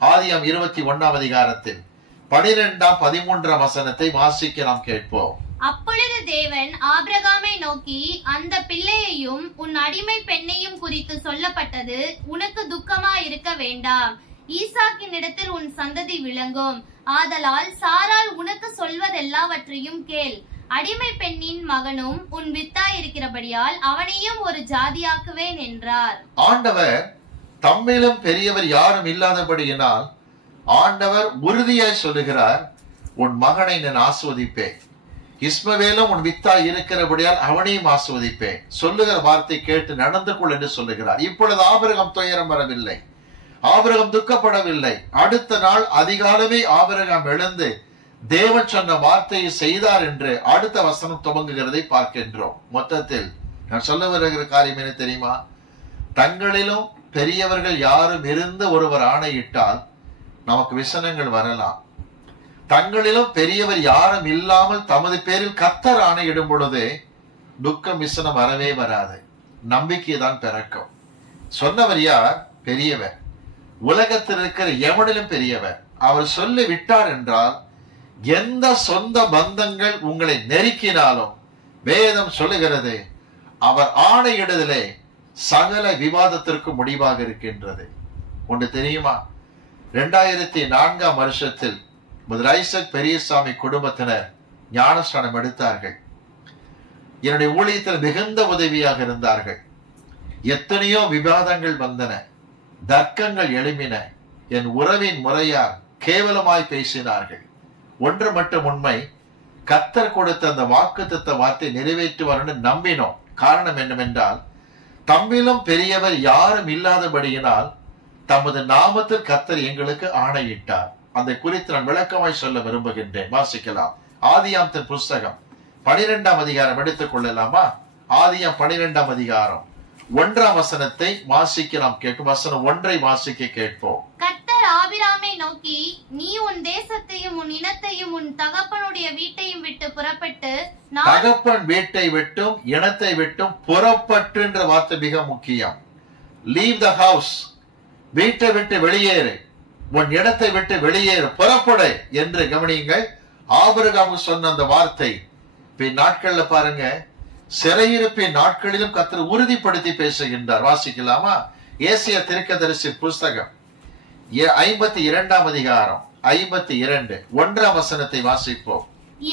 ஆதியாம் 21ஆம் அதிகாரத்தில் 12ஆம் 13ஆம் வசனத்தை வாசிக்க நாம் கேட்போம். அப்பொழுது தேவன் ஆபிரகாமை நோக்கி, அந்த பிள்ளையையும் உன் அடிமை பெண்ணையும் குறித்து சொல்லப்பட்டது உனக்கு துக்கமா இருக்க வேண்டாம். ஈசாக்கின் இடத்தில் உன் சந்ததி விளங்கும். ஆதலால் சாராள் உனக்கு சொல்வதெல்லாவற்றையும் கேள். அடிமை பெண்ணின் மகனும் உன் வித்தாய் இருக்கிறபடியால் அவனையும் ஒரு ஜாதியாக்குவேன் என்றார். ஆண்டவர் தம்மிலும் பெரியவர் யாரும் இல்லாதபடியினால் ஆண்டவர் உறுதியாய் சொல்லுகிறார், உன் மகனை நான் ஆஸ்வதிப்பேன், இஸ்மவேலும் உன் வித்தாய் இருக்கிறபடியால் அவனையும் ஆஸ்வதிப்பேன். சொல்லுகிற வார்த்தை கேட்டு நடந்து கொள் என்று சொல்லுகிறார். இப்பொழுது ஆபிரகாம் துயரம் வரவில்லை, ஆபிரகாம் துக்கப்படவில்லை. அடுத்த நாள் அதிகாலமே ஆபிரகாம் எழுந்து தேவன் சொன்ன வார்த்தையை செய்தார் என்று அடுத்த வசனம் துவங்குகிறதை பார்க்கின்றோம். மொத்தத்தில் நான் சொல்ல வருகிற காரியம் என்ன தெரியுமா? தங்களிலும் பெரியவர்கள் யாரும் இருந்து ஒருவர் ஆணையிட்டால் நமக்கு விசனங்கள் வரலாம். தங்களிலும் பெரியவர் யாரும் இல்லாமல் தமது பேரில் கர்த்தர் ஆணையிடும் பொழுது துக்கம் விசனம் வரவே வராது, நம்பிக்கை தான் பிறக்கும். சொன்னவர் யார்? பெரியவர். உலகத்தில் இருக்கிற எவனிலும் பெரியவர். அவர் சொல்லி விட்டார் என்றால் எந்த சொந்த பந்தங்கள் உங்களை நெருக்கினாலும் வேதம் சொல்லுகிறது அவர் ஆணையிடுதலே சகல விவாதத்திற்கு முடிவாக இருக்கின்றது. ஒன்று தெரியுமா? 2004ஆம் வருஷத்தில் முதல் ஐசக் பெரியசாமி குடும்பத்தினர் ஞானஸ்நானம் எடுத்தார்கள். என்னுடைய ஊழியத்தில் மிகுந்த உதவியாக இருந்தார்கள். எத்தனையோ விவாதங்கள் வந்தன, தர்க்கங்கள் எழும்பின. என் உறவின் முறையார் கேவலமாய் பேசினார்கள். ஒன்று மட்டும் உண்மை, கர்த்தர் கொடுத்த அந்த வாக்குத்தத்த வார்த்தை நிறைவேற்றுவார் நம்பினோம். காரணம் என்னவென்றால் தம்மிலும் பெரியவர் யாரும் இல்லாதபடியினால் தமது நாமத்தில் கர்த்தர் எங்களுக்கு ஆணையிட்டார். அதை குறித்து நான் விளக்கமாய் சொல்ல விரும்புகின்றேன். வாசிக்கலாம். ஆதியாமத்தின் புஸ்தகம் 12ஆம் அதிகாரம் எடுத்துக் கொள்ளலாமா? ஆதியாம் 12ஆம் அதிகாரம் 1ஆம் வசனத்தை வாசிக்க நாம் கேட்கும். வசனம் 1ஐ வாசிக்க கேட்போம். கர்த்தர் ஆபிராமை நோக்கி, நீ உன் தேசத்தையும் உன் இனத்தையும் உன் தகப்பனுடைய வீட்டையும் விட்டு புறப்பட்டு, தகப்பன் வீட்டை விட்டும் இனத்தை விட்டும் புறப்பட்டு என்ற வார்த்தை மிக முக்கியம். லீவ் த ஹவுஸ், வீட்டை விட்டு வெளியேறு, உன் இடத்தை விட்டு வெளியேறு, புறப்படு என்று கவனியுங்கள். ஆபிரகாம் சொன்ன அந்த வார்த்தை பின் நாட்கள்ல பாருங்க, சிறையிருப்பின் நாட்களிலும் கர்த்தர் உறுதிப்படுத்தி பேசுகின்றார். வாசிக்கலாமா? ஏசாயா தீர்க்கதரிசி புஸ்தகம் 52ஆம் அதிகாரம் 52 1ஆம் வசனத்தை வாசிப்போம்.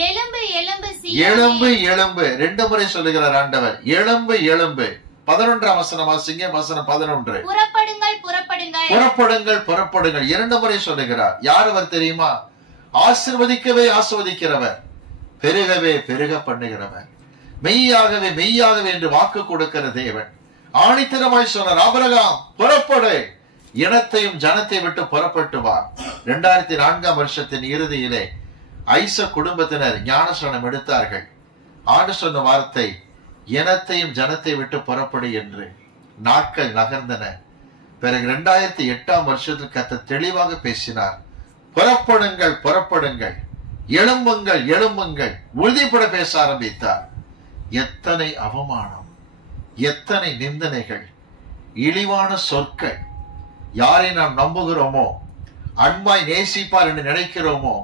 எழும்பு எழும்பு எழும்பு எழும்பு, 2 முறை சொல்லுகிறார் ஆண்டவர். எழும்பு எழும்பு. 11ஆம் வசனம் வாசிங்க. வசனம் 11. புறப்படுங்கள் புறப்படுங்கள் புறப்படுங்கள் புறப்படுங்கள் 2 முறை சொல்லுகிறார். யார் அவர் தெரியுமா? ஆசீர்வதிக்கவே ஆஸ்வதிக்கிறவர், பெருகவே பெருக பண்ணுகிறவர், மெய்யாகவே மெய்யாகவே என்று வாக்கு கொடுக்கிற தேவன். ஆணித்தரமாய் சொன்னார், ஆபிரகாம் புறப்படு, இனத்தையும் ஜனத்தை விட்டு புறப்பட்டு வா. 2004ஆம் வருஷத்தின் இறுதியிலே ஐசக் குடும்பத்தினர் ஞானஸ்நானம் எடுத்தார்கள். ஆண்டு சொன்ன வார்த்தை, இனத்தையும் ஜனத்தை விட்டு புறப்படு என்று. நாட்கள் நகர்ந்தன. பிறகு 2008ஆம் வருஷத்தில் கர்த்தர் தெளிவாக பேசினார், புறப்படுங்கள் புறப்படுங்கள், எழும்புங்கள் எழும்புங்கள், உறுதிப்பட பேச ஆரம்பித்தார். எத்தனை அவமானம், எத்தனை நிந்தனைகள், இழிவான சொற்கள், யாரை நாம் நம்புகிறோமோ, அன்பாய் நேசிப்பார் என்று நினைக்கிறோமோ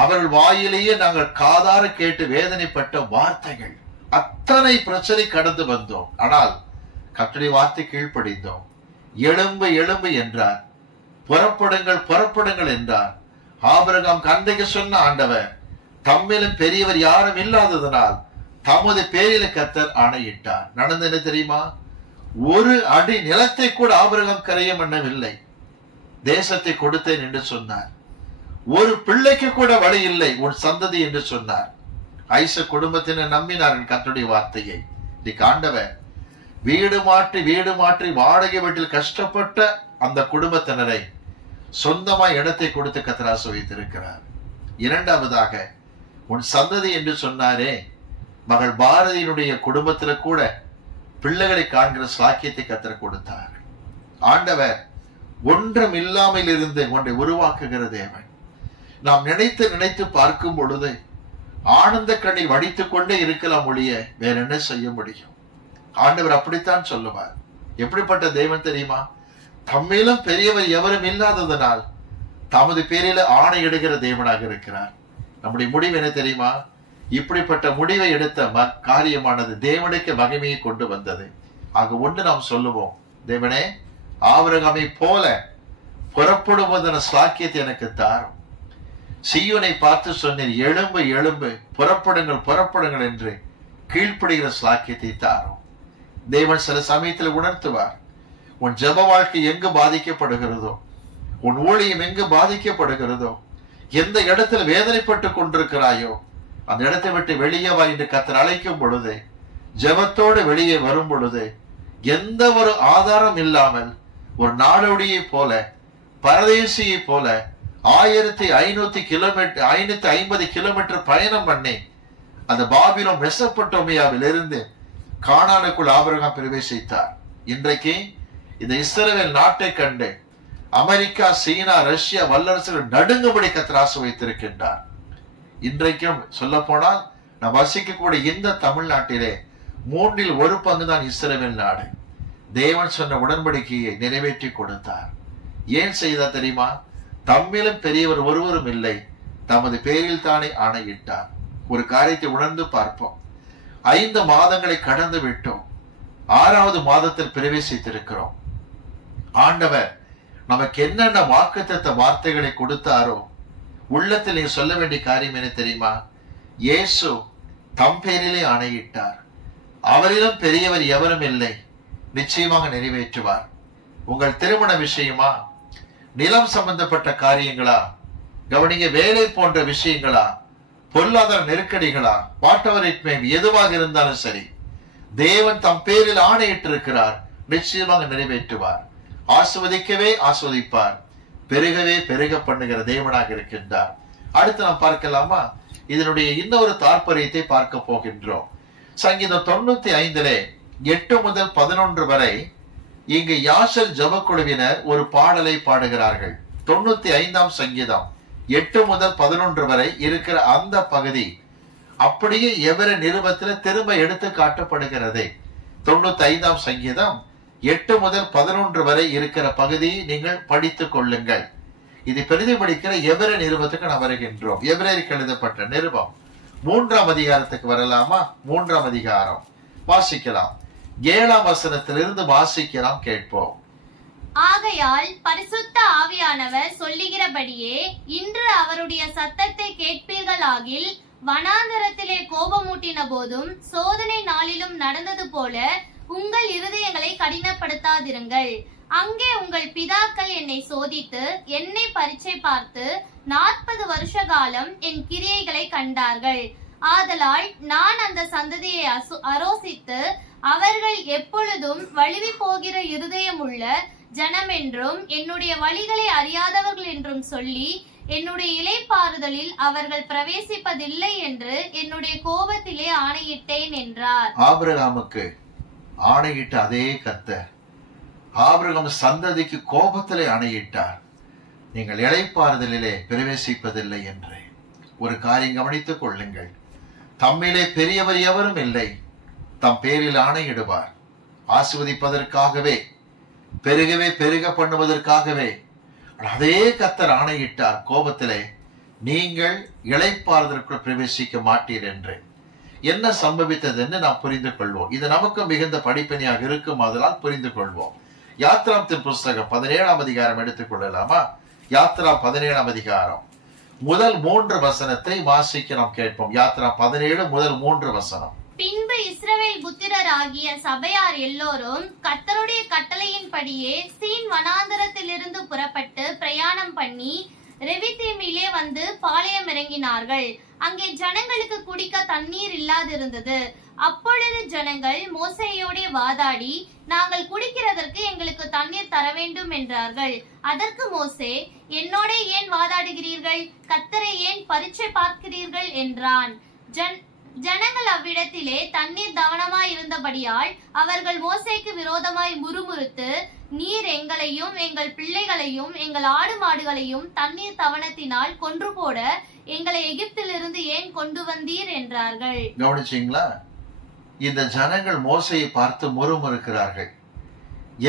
அவர்கள் வாயிலேயே நாங்கள் காதார கேட்டு வேதனைப்பட்ட வார்த்தைகள், அத்தனை பிரச்சனை கடந்து வந்தோம். ஆனால் கர்த்தருடைய வார்த்தை கீழ்ப்படிந்தோம். எழும்பு எழும்பு என்றார், புறப்படுங்கள் புறப்படுங்கள் என்றார். ஆபிரகாம் அன்றைக்கு சொன்ன ஆண்டவர் தம்மிலும் பெரியவர் யாரும் இல்லாததனால் தமது பேரில கர்த்தர் ஆணையிட்டார். நடந்து என்ன தெரியுமா? ஒரு அடி நிலத்தை கூட ஆபிரகாம் கரையம் பண்ணவில்லை. தேசத்தை கொடுத்தேன் என்று சொன்னார். ஒரு பிள்ளைக்கு கூட வழி இல்லை, உன் சந்ததி என்று சொன்னார். ஐசக் குடும்பத்தினர் நம்பினார்கள் கர்த்தருடைய வார்த்தையை. இன்னைக்கு ஆண்டவர் வீடு மாற்றி வாடகை வீட்டில் கஷ்டப்பட்ட அந்த குடும்பத்தினரை சொந்தமாய் இடத்தை கொடுத்து கர்த்தர் ஆசீர்வதித்திருக்கிறார். இரண்டாவதாக உன் சந்ததி என்று சொன்னாரே, மகள் பாரதியினுடைய குடும்பத்துல கூட பிள்ளைகளை காண்கிற சாக்கியத்தை கர்த்தர் கொடுத்தார். ஆண்டவர் ஒன்றும் இல்லாமல் இருந்து ஒன்றை உருவாக்குகிற தேவன். நாம் நினைத்து பார்க்கும் பொழுது ஆனந்த கண்ணை வடித்துக் கொண்டே இருக்கலாம் ஒழிய வேற என்ன செய்ய முடியும்? ஆண்டவர் அப்படித்தான் சொல்லுவார். எப்படிப்பட்ட தேவன் தெரியுமா? தம்மிலும் பெரியவர் எவரும் இல்லாததனால் தமது பேரில ஆணையிடுகிற தேவனாக இருக்கிறார். நம்முடைய முடிவு என்ன தெரியுமா? இப்படிப்பட்ட முடிவை எடுத்த காரியமானது தேவனுக்கு மகிமையை கொண்டு வந்தது. ஆக ஒன்று நாம் சொல்லுவோம், தேவனே ஆபிரகாமை போல புறப்படுவதன சாக்கியத்தை எனக்கு தாரும். சீயோனை பார்த்து சொன்னீர், எழும்பு எழும்பு, புறப்படுங்கள் புறப்படுங்கள் என்று கீழ்ப்படுகிற சாக்கியத்தை தாரும். தேவன் சில சமயத்தில் உணர்த்துவார். உன் ஜெப வாழ்க்கை எங்கு பாதிக்கப்படுகிறதோ, உன் ஊழியம் எங்கு பாதிக்கப்படுகிறதோ, எந்த இடத்துல வேதனைப்பட்டு கொண்டிருக்கிறாயோ அந்த இடத்தை விட்டு வெளியே வா என்று கர்த்தர் அழைக்கும் பொழுது, ஜெபத்தோடு வெளியே வரும் பொழுது, எந்த ஒரு ஆதாரம் இல்லாமல் ஒரு நாடோடியை போல, பரதேசியை போல 1550 கிலோமீட்டர் பயணம் பண்ணி அந்த பாபிலோன் மெசொப்பொத்தேமியாவில் இருந்து கானானுக்குள் ஆபிரகாம் பிரவேசித்தார். இன்றைக்கு இந்த இஸ்ரவேல் நாட்டை கண்டு அமெரிக்கா, சீனா, ரஷ்யா வல்லரசுகள் நடுங்கும்படி கர்த்தர் ஆசீர்வதித்திருக்கின்றார். இன்றைக்கும் சொல்ல போனால் நாம் வசிக்கக்கூடிய இந்த தமிழ்நாட்டிலே 1/3 தான் இஸ்ரவேல் நாடு. தேவன் சொன்ன உடன்படிக்கையை நிறைவேற்றி கொடுத்தார். ஏன் செய்தார் தெரியுமா? தம்மிலும் பெரியவர் ஒருவரும் இல்லை, தமது பேரில் தானே ஆணையிட்டார். ஒரு காரியத்தை உணர்ந்து பார்ப்போம். 5 மாதங்களை கடந்து விட்டோம். 6வது மாதத்தில் பிரவேசித்திருக்கிறோம். ஆண்டவர் நமக்கு என்னென்ன வாக்குத்தத்த வார்த்தைகளை கொடுத்தாரோ, உள்ளத்தில் நீ சொல்ல வேண்டிய காரியம் என்ன தெரியுமா? இயேசு தம் பேரிலே ஆணையிட்டார். அவரிலும் பெரியவர் எவரும் இல்லை, நிச்சயமாக நிறைவேற்றுவார். உங்கள் திருமண விஷயமா, நிலம் சம்பந்தப்பட்ட காரியங்களா, கவனிங்க, வேலை போன்ற விஷயங்களா, பொருளாதார நெருக்கடிகளா, வாட்டவர் இட் மே, எதுவாக இருந்தாலும் சரி, தேவன் தம் பேரில் ஆணையிட்டிருக்கிறார், நிச்சயமாக நிறைவேற்றுவார். ஆசிர்வதிக்கவே ஆசிர்வதிப்பார், பெருகவே பெருக பண்ணுகிற தேவனாக இருக்கின்றார். அடுத்து நாம் பார்க்கலாமா? இதனுடைய இன்னொரு தாற்பயத்தை பார்க்க போகின்றோம். சங்கீதம் 95 8 முதல் 11 வரை இங்கு யாசர் ஜபக்குழுவினர் ஒரு பாடலை பாடுகிறார்கள். 95ஆம் சங்கீதம் 8 முதல் 11 வரை இருக்கிற அந்த பகுதி அப்படியே எவர நிருபத்தில் திரும்ப எடுத்து காட்டப்படுகிறது. 95ஆம் சங்கீதம் 8 முதல் 11 வரை இருக்கிற பகுதியை நீங்கள் படித்துக் கொள்ளுங்கள். இது பிரதிபலிக்கிற எவர நிருபத்துக்கு நாம் வருகின்றோம். எபிரேயருக்கு எழுதப்பட்ட நிருபம் 3ஆம் அதிகாரத்துக்கு வரலாமா? 3ஆம் அதிகாரம் வாசிக்கலாம். 7ஆம் வசனத்திலிருந்து வாசிக்கலாம், கேட்போம். ஆகையால் பரிசுத்த ஆவியானவர் சொல்லுகிறபடியே இன்று அவருடைய சத்தத்தை கேட்பீர்களாகில், வனாந்தரத்திலே கோபமூட்டின போதும் சோதனை நாளிலும் நடந்தது போல உங்கள் இருதயங்களை கடினப்படுத்தாதிருங்கள். அங்கே உங்கள் பிதாக்கள் என்னை சோதித்து என்னை பரீட்சை பார்த்து 40 வருஷ காலம் என் கிரியைகளை கண்டார்கள். ஆதலால் நான் அந்த சந்ததியை அரோசித்து அவர்கள் எப்பொழுதும் வழுவி போகிற இருதயம் உள்ள ஜனம் என்றும் என்னுடைய வழிகளை அறியாதவர்கள் என்றும் சொல்லி என்னுடைய இளைப்பாறுதலில் அவர்கள் பிரவேசிப்பதில்லை என்று என்னுடைய கோபத்திலே ஆணையிட்டேன் என்றார். ஆபிரகாமுக்கு ஆணையிட்ட அதே கர்த்தர் ஆபிரகாம் சந்ததிக்கு கோபத்திலே ஆணையிட்டார், நீங்கள் இளைப்பாறுதலிலே பிரவேசிப்பதில்லை என்று. ஒரு காரியம் கவனித்துக் கொள்ளுங்கள். தம்மிலே பெரியவர் எவரும் இல்லை, தம் பேரில் ஆணையிடுவார். ஆசீர்வதிப்பதற்காகவே, பெருகவே பெருக பண்ணுவதற்காகவே. அதே கர்த்தர் ஆணையிட்டார் கோபத்திலே, நீங்கள் இளைப்பாறுதலுக்குள் பிரவேசிக்க மாட்டீர் என்று. என்ன சம்பவித்தது என்று நாம் புரிந்து கொள்வோம். இது நமக்கு மிகுந்த படிப்பினையாக இருக்கும், அதனால் புரிந்து கொள்வோம். யாத்ராமத்தின் புஸ்தகம் 17ஆம் அதிகாரம் எடுத்துக் கொள்ளலாமா? யாத்ரா 17ஆம் அதிகாரம் முதல் 3 வசனத்தை வாசிக்க நாம் கேட்போம். யாத்ரா 17 முதல் 3 வசனம். பின்பு இஸ்ரவேல் புத்திரர் ஆகிய சபையார் எல்லோரும் கர்த்தருடைய கட்டளையின்படியே சீன் வனாந்தரத்திலிருந்து புறப்பட்டு பிரயாணம் பண்ணி ரெவிதீமிலே வந்து பாளையம் இறங்கினார்கள். அங்கே ஜனங்களுக்கு குடிக்க தண்ணீர் இல்லாதிருந்தது. அப்பொழுது ஜனங்கள் மோசேயோட வாதாடி, நாங்கள் குடிக்கிறதற்கு எங்களுக்கு தண்ணீர் தர வேண்டும் என்றார்கள். அதற்கு மோசே, என்னோட ஏன் வாதாடுகிறீர்கள்? கர்த்தரை ஏன் பரீட்சை பார்க்கிறீர்கள் என்றான். ஜனங்கள் அவ்விடத்திலே தண்ணீர் தவனமாய் இருந்தபடியால் அவர்கள் மோசேக்கு விரோதமாய் முறுமுறுத்து, நீர் எங்களையும் எங்கள் பிள்ளைகளையும் எங்கள் ஆடு மாடுகளையும் தண்ணீர் தவனத்தினால் கொன்று போட எங்களை எகிப்திலிருந்து ஏன் கொண்டு வந்தீர் என்றார்கள். கவனிச்சீங்களா? இந்த ஜனங்கள் மோசையை பார்த்து முறுமுறுக்கிறார்கள்.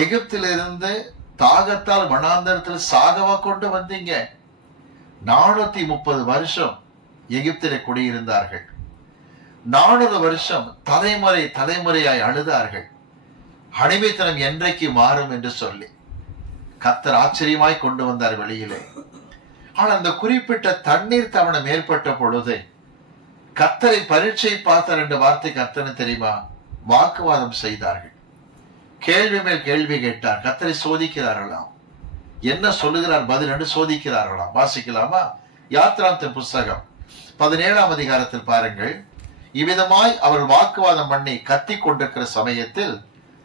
எகிப்திலிருந்து தாகத்தால் வனாந்தரத்தில் சாகவா கொண்டு வந்தீங்க? 430 வருஷம் எகிப்திலே குடியிருந்தார்கள். 400 வருஷம் தலைமுறை தலைமுறையாய் அழுதார்கள். அடிமைத்தனம் என்றைக்கு மாறும் என்று சொல்லி கர்த்தர் ஆச்சரியமாய் கொண்டு வந்தார் வெளியிலே. ஆனால் அந்த குறிப்பிட்ட தண்ணீர் தவணம் ஏற்பட்ட பொழுது கர்த்தரை பரீட்சை பார்த்தார் என்ற வார்த்தை கர்த்தர் தெரியுமா? வாக்குவாதம் செய்தார்கள். கேள்வி மேல் கேள்வி கேட்டார். கர்த்தரை சோதிக்கிறார்களாம். என்ன சொல்லுகிறார் பதில் என்று சோதிக்கிறார்களாம். வாசிக்கலாமா? யாத்ராமத்தின் புஸ்தகம் 17ஆம் அதிகாரத்தில் பாருங்கள். இவ்விதமாய் அவர் வாக்குவாதம் பண்ணி கத்தி கொண்டிருக்கிற சமயத்தில்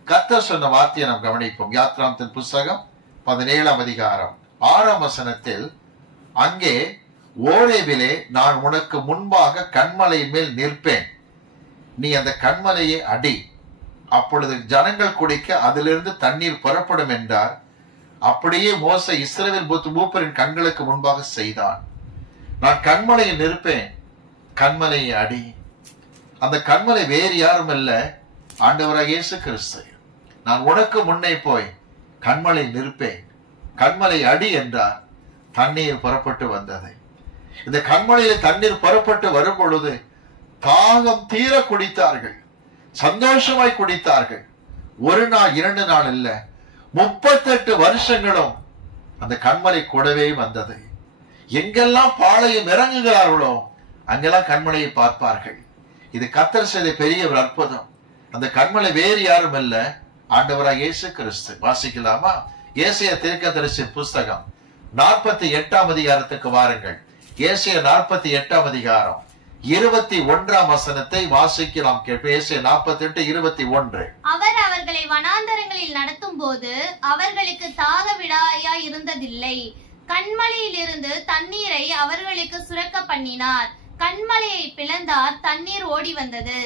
கர்த்தர் சொன்ன வார்த்தையை நாம் கவனிப்போம். யாத்ராமத்தின் புஸ்தகம் 17ஆம் அதிகாரம் 6ஆம் வசனத்தில், அங்கே ஓரேபிலே நான் உனக்கு முன்பாக கன்மலையின் மேல் நிற்பேன், நீ அந்த கன்மலையை அடி, அப்பொழுது ஜனங்கள் குடிக்க அதிலிருந்து தண்ணீர் புறப்படும் என்றார். அப்படியே மோசே இஸ்ரவேல் மூப்பரின் கண்களுக்கு முன்பாக செய்தான். நான் கன்மலையில் நிற்பேன், கன்மலையை அடி. அந்த கன்மலை வேறு யாரும் அல்ல, ஆண்டவராகிய இயேசு கிறிஸ்து. நான் உனக்கு முன்னே போய் கன்மலை நிற்பேன், கன்மலை அடி என்றார். தண்ணீர் புறப்பட்டு வந்தது. இந்த கன்மலையில தண்ணீர் புறப்பட்டு வரும் பொழுது தாகம் தீர குடித்தார்கள், சந்தோஷமாய் குடித்தார்கள். 1 நாள் 2 நாள் இல்ல, 38 வருஷங்களும் அந்த கன்மலை கூடவே வந்தது. எங்கெல்லாம் பாளையம் இறங்குகிறார்களோ அங்கெல்லாம் கன்மலையை பார்ப்பார்கள். இது கர்த்தர் செய்த பெரிய ஒரு அற்புதம். அந்த கன்மலை வேறு யாரும் அல்ல, ஆண்டவராகிய இயேசு கிறிஸ்து. வாசிக்கலாமா? ஏசாயா தீர்க்கதரிசி புஸ்தகம் 48ஆம் அதிகாரத்துக்கு வாருங்கள். ஏசாயா 48ஆம் அதிகாரம் 21ஆம் வசனத்தை வாசிக்கலாம். ஏசாயா 48:21. அவர் அவர்களை வனாந்தரங்களில் நடத்தும் போது அவர்களுக்கு தாக விடாயா இருந்ததில்லை. கன்மலையில் இருந்து தண்ணீரை அவர்களுக்கு சுரக்க பண்ணினார். கன்மலையை பிளந்தார், தண்ணீர் ஓடி வந்தது.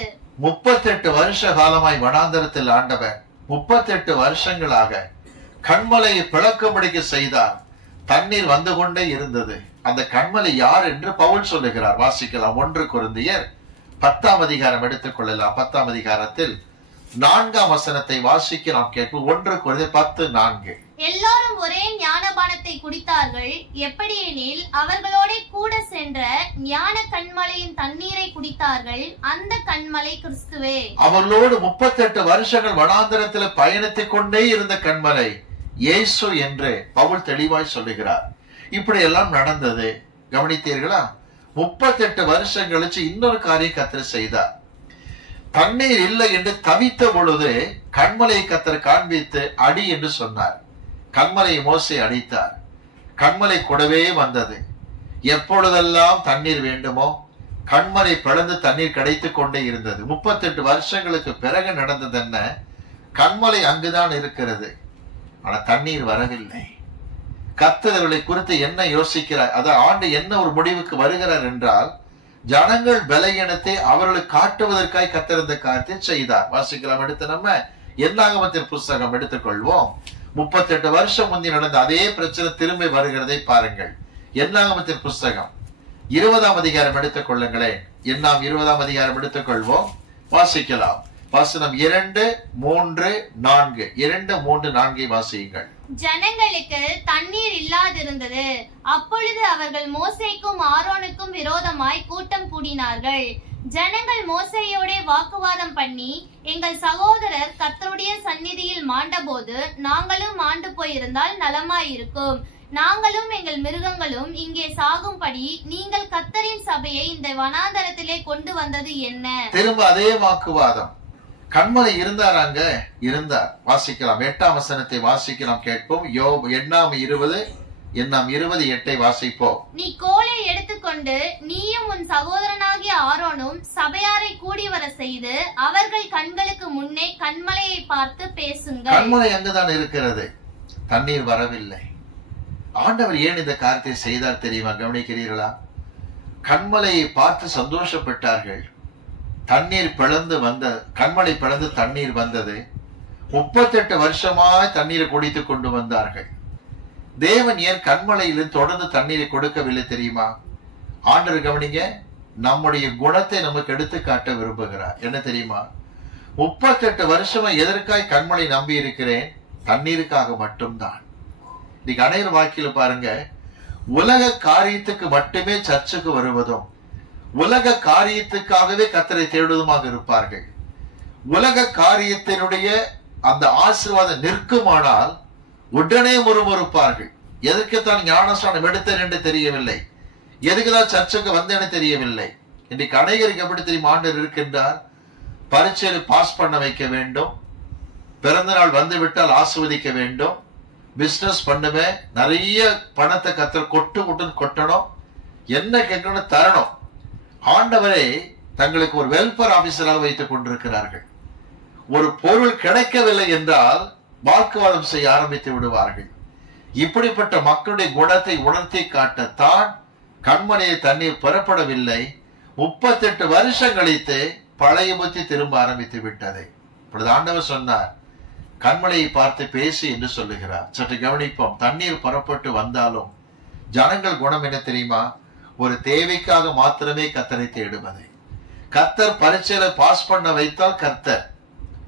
38 வருஷ காலமாய் வனாந்தரத்தில் ஆண்டவர் 38 வருஷங்களாக கன்மலையை பிளக்கும்படிக்கு செய்தார். தண்ணீர் வந்து கொண்டே இருந்தது. அந்த கன்மலை யார் என்று பவுல் சொல்லுகிறார். வாசிக்கலாம். 1 கொரிந்தியர் 10ஆம் அதிகாரம் எடுத்துக் கொள்ளலாம். 10ஆம் அதிகாரத்தில் 4ஆம் வசனத்தை வாசிக்க நாம் கேட்போம். 1 கொரிந்தியர் 10:4. எல்லாரும் ஒரே ஞானபானத்தை குடித்தார்கள். எப்படி எனில் அவர்களோட கூட சென்ற ஞான கன்மலையின் தண்ணீரை குடித்தார்கள். அந்த கன்மலை கிறிஸ்துவே. அவர்களோடு 38 வருஷங்கள் வனாந்தரத்தில் பயணித்துக் கொண்டே இருந்த கன்மலை இயேசு என்று பவுல் தெளிவாய் சொல்லுகிறார். இப்படி எல்லாம் நடந்தது. கவனித்தீர்களா? 38 வருஷம் கழிச்சு இன்னொரு காரியம் கர்த்தர் செய்தார். தண்ணீர் இல்லை என்று தவித்த பொழுது கன்மலையை கர்த்தர் காண்பித்து அடி என்று சொன்னார். கன்மலை மோசே அடித்தார். கன்மலை கூடவே வந்தது. எப்பொழுதெல்லாம் தண்ணீர் வேண்டுமோ கன்மலை பிளந்து தண்ணீர் கிடைத்துக் கொண்டே இருந்தது. 38 வருஷங்களுக்கு பிறகு நடந்தது என்ன? கன்மலை அங்குதான் இருக்கிறது, ஆனா தண்ணீர் வரவில்லை. கர்த்தர் அவர்களை குறித்து என்ன யோசிக்கிறார்? அதான் ஆண்டு என்ன ஒரு முடிவுக்கு வருகிறார் என்றால், ஜனங்கள் பலகீனத்தை அவர்களுக்கு காட்டுவதற்காக கர்த்தர் இந்த காரியத்தை செய்தார். வாசிக்கலாம். எடுத்து நம்ம என்னாகமத்தின் புஸ்தகம் எடுத்துக்கொள்வோம். 38 வருஷம் முந்தி நடந்த அதே பிரச்சனை திரும்பி வருகிறதை பாருங்கள். என்னாகமத்தின் புஸ்தகம் 20ஆம் அதிகாரம் எடுத்துக் கொள்ளுங்களேன். என்னாம் 20ஆம் அதிகாரம் எடுத்துக்கொள்வோம். வாசிக்கலாம். வசனம் 2, 3, 4. 2, 3, 4 வாசியுங்கள். ஜனங்களுக்கு தண்ணீர் இல்லாதிருந்தது. அப்பொழுது அவர்கள் மோசேக்கும் ஆரோனுக்கும் விரோதமாய் கூட்டம் கூடினார்கள். ஜனங்கள் மோசேயோட வாக்குவாதம் பண்ணி, எங்கள் சகோதரர் கர்த்தருடைய சந்நிதியில் மாண்டபோது நாங்களும் மாண்டு போயிருந்தால் நலமாயிருக்கும். நாங்களும் எங்கள் மிருகங்களும் இங்கே சாகும்படி நீங்கள் கர்த்தரின் சபையை இந்த வனாந்தரத்திலே கொண்டு வந்தது என்ன? திரும்ப அதே வாக்குவாதம். கண்மலை இருந்தாராங்க? இருந்தார். வாசிக்கலாம். 8ஆம் வசனத்தை வாசிக்கலாம், கேட்போம். யோபு 8:20 வாசிப்போம். நீ கோலை எடுத்துக்கொண்டு நீயும் உன் சகோதரனாகிய ஆரோனும் சபையாரை கூடி வர செய்து அவர்கள் கண்களுக்கு முன்னே கண்மலையை பார்த்து பேசுங்கள். கண்மலை அங்குதான் இருக்கிறது, தண்ணீர் வரவில்லை. ஆண்டவர் ஏன் இந்த காரியத்தை செய்தார் தெரியுமா? கவனிக்கிறீர்களா? கண்மலையை பார்த்து சந்தோஷப்பட்டார்கள். தண்ணீர் பிளந்து வந்த, கண்மலை பிளந்து தண்ணீர் வந்தது. 38 வருஷமாய் தண்ணீரை குடித்து கொண்டு வந்தார்கள். தேவன் ஏன் கண்மலையிலிருந்து தொடர்ந்து தண்ணீரை கொடுக்கவில்லை தெரியுமா? ஆண்டவர் கவனிங்க, நம்முடைய குணத்தை நமக்கு எடுத்து காட்ட விரும்புகிறார். என்ன தெரியுமா? 38 வருஷமா எதற்காய் கண்மலை நம்பி இருக்கிறேன்? தண்ணீருக்காக மட்டும்தான். இன்னைக்கு அனைவர் வாக்கில பாருங்க, உலக காரியத்துக்கு மட்டுமே சர்ச்சுக்கு வருவதும் உலக காரியத்துக்காகவே கர்த்தரை தேடுவதுமாக இருப்பார்கள். உலக காரியத்தினுடைய அந்த ஆசீர்வாதம் நிற்குமானால் உடனே முறுமுறுப்பார்கள். எதற்குத்தான் ஞானஸ்நானம் எடுத்தேன் என்று தெரியவில்லை, எதுக்குதான் சர்ச்சுக்கு வந்தேன்னு தெரியவில்லை. இன்றைக்கு அநேகருக்கு எப்படி தெரியும் ஆண்டவர் இருக்கின்றார்? பரீட்சையில் பாஸ் பண்ண வைக்க வேண்டும், பிறந்த நாள் வந்து விட்டால் ஆசீர்வதிக்க வேண்டும், பிசினஸ் பண்ணுவேன், நிறைய பணத்தை கர்த்தர் கொட்டணும், என்ன கேட்கணும் தரணும். ஆண்டவரை தங்களுக்கு ஒரு வெல்ஃபேர் ஆபீசராக வைத்துக் கொண்டிருக்கிறார்கள். ஒரு பொருள் கிடைக்கவில்லை என்றால் வாக்குவாதம் செய்ய ஆரம்பித்து விடுவார்கள். இப்படிப்பட்ட மக்களுடைய குணத்தை உணர்த்தி காட்டத்தான் கண்மலையை தண்ணீர் பெறப்படவில்லை. 38 வருஷம் கழித்து பழைய புத்தி திரும்ப ஆரம்பித்து விட்டது. இப்பொழுது ஆண்டவர் சொன்னார், கண்மலையை பார்த்து பேசி என்று சொல்லுகிறார். சற்று கவனிப்போம். தண்ணீர் புறப்பட்டு வந்தாலும் ஜனங்கள் குணம் என்ன தெரியுமா? ஒரு தேவைக்காக மாத்திரமே கர்த்தரை தேடுவது. கர்த்தர் பரீட்சையில பாஸ் பண்ண வைத்தால் கர்த்தர்,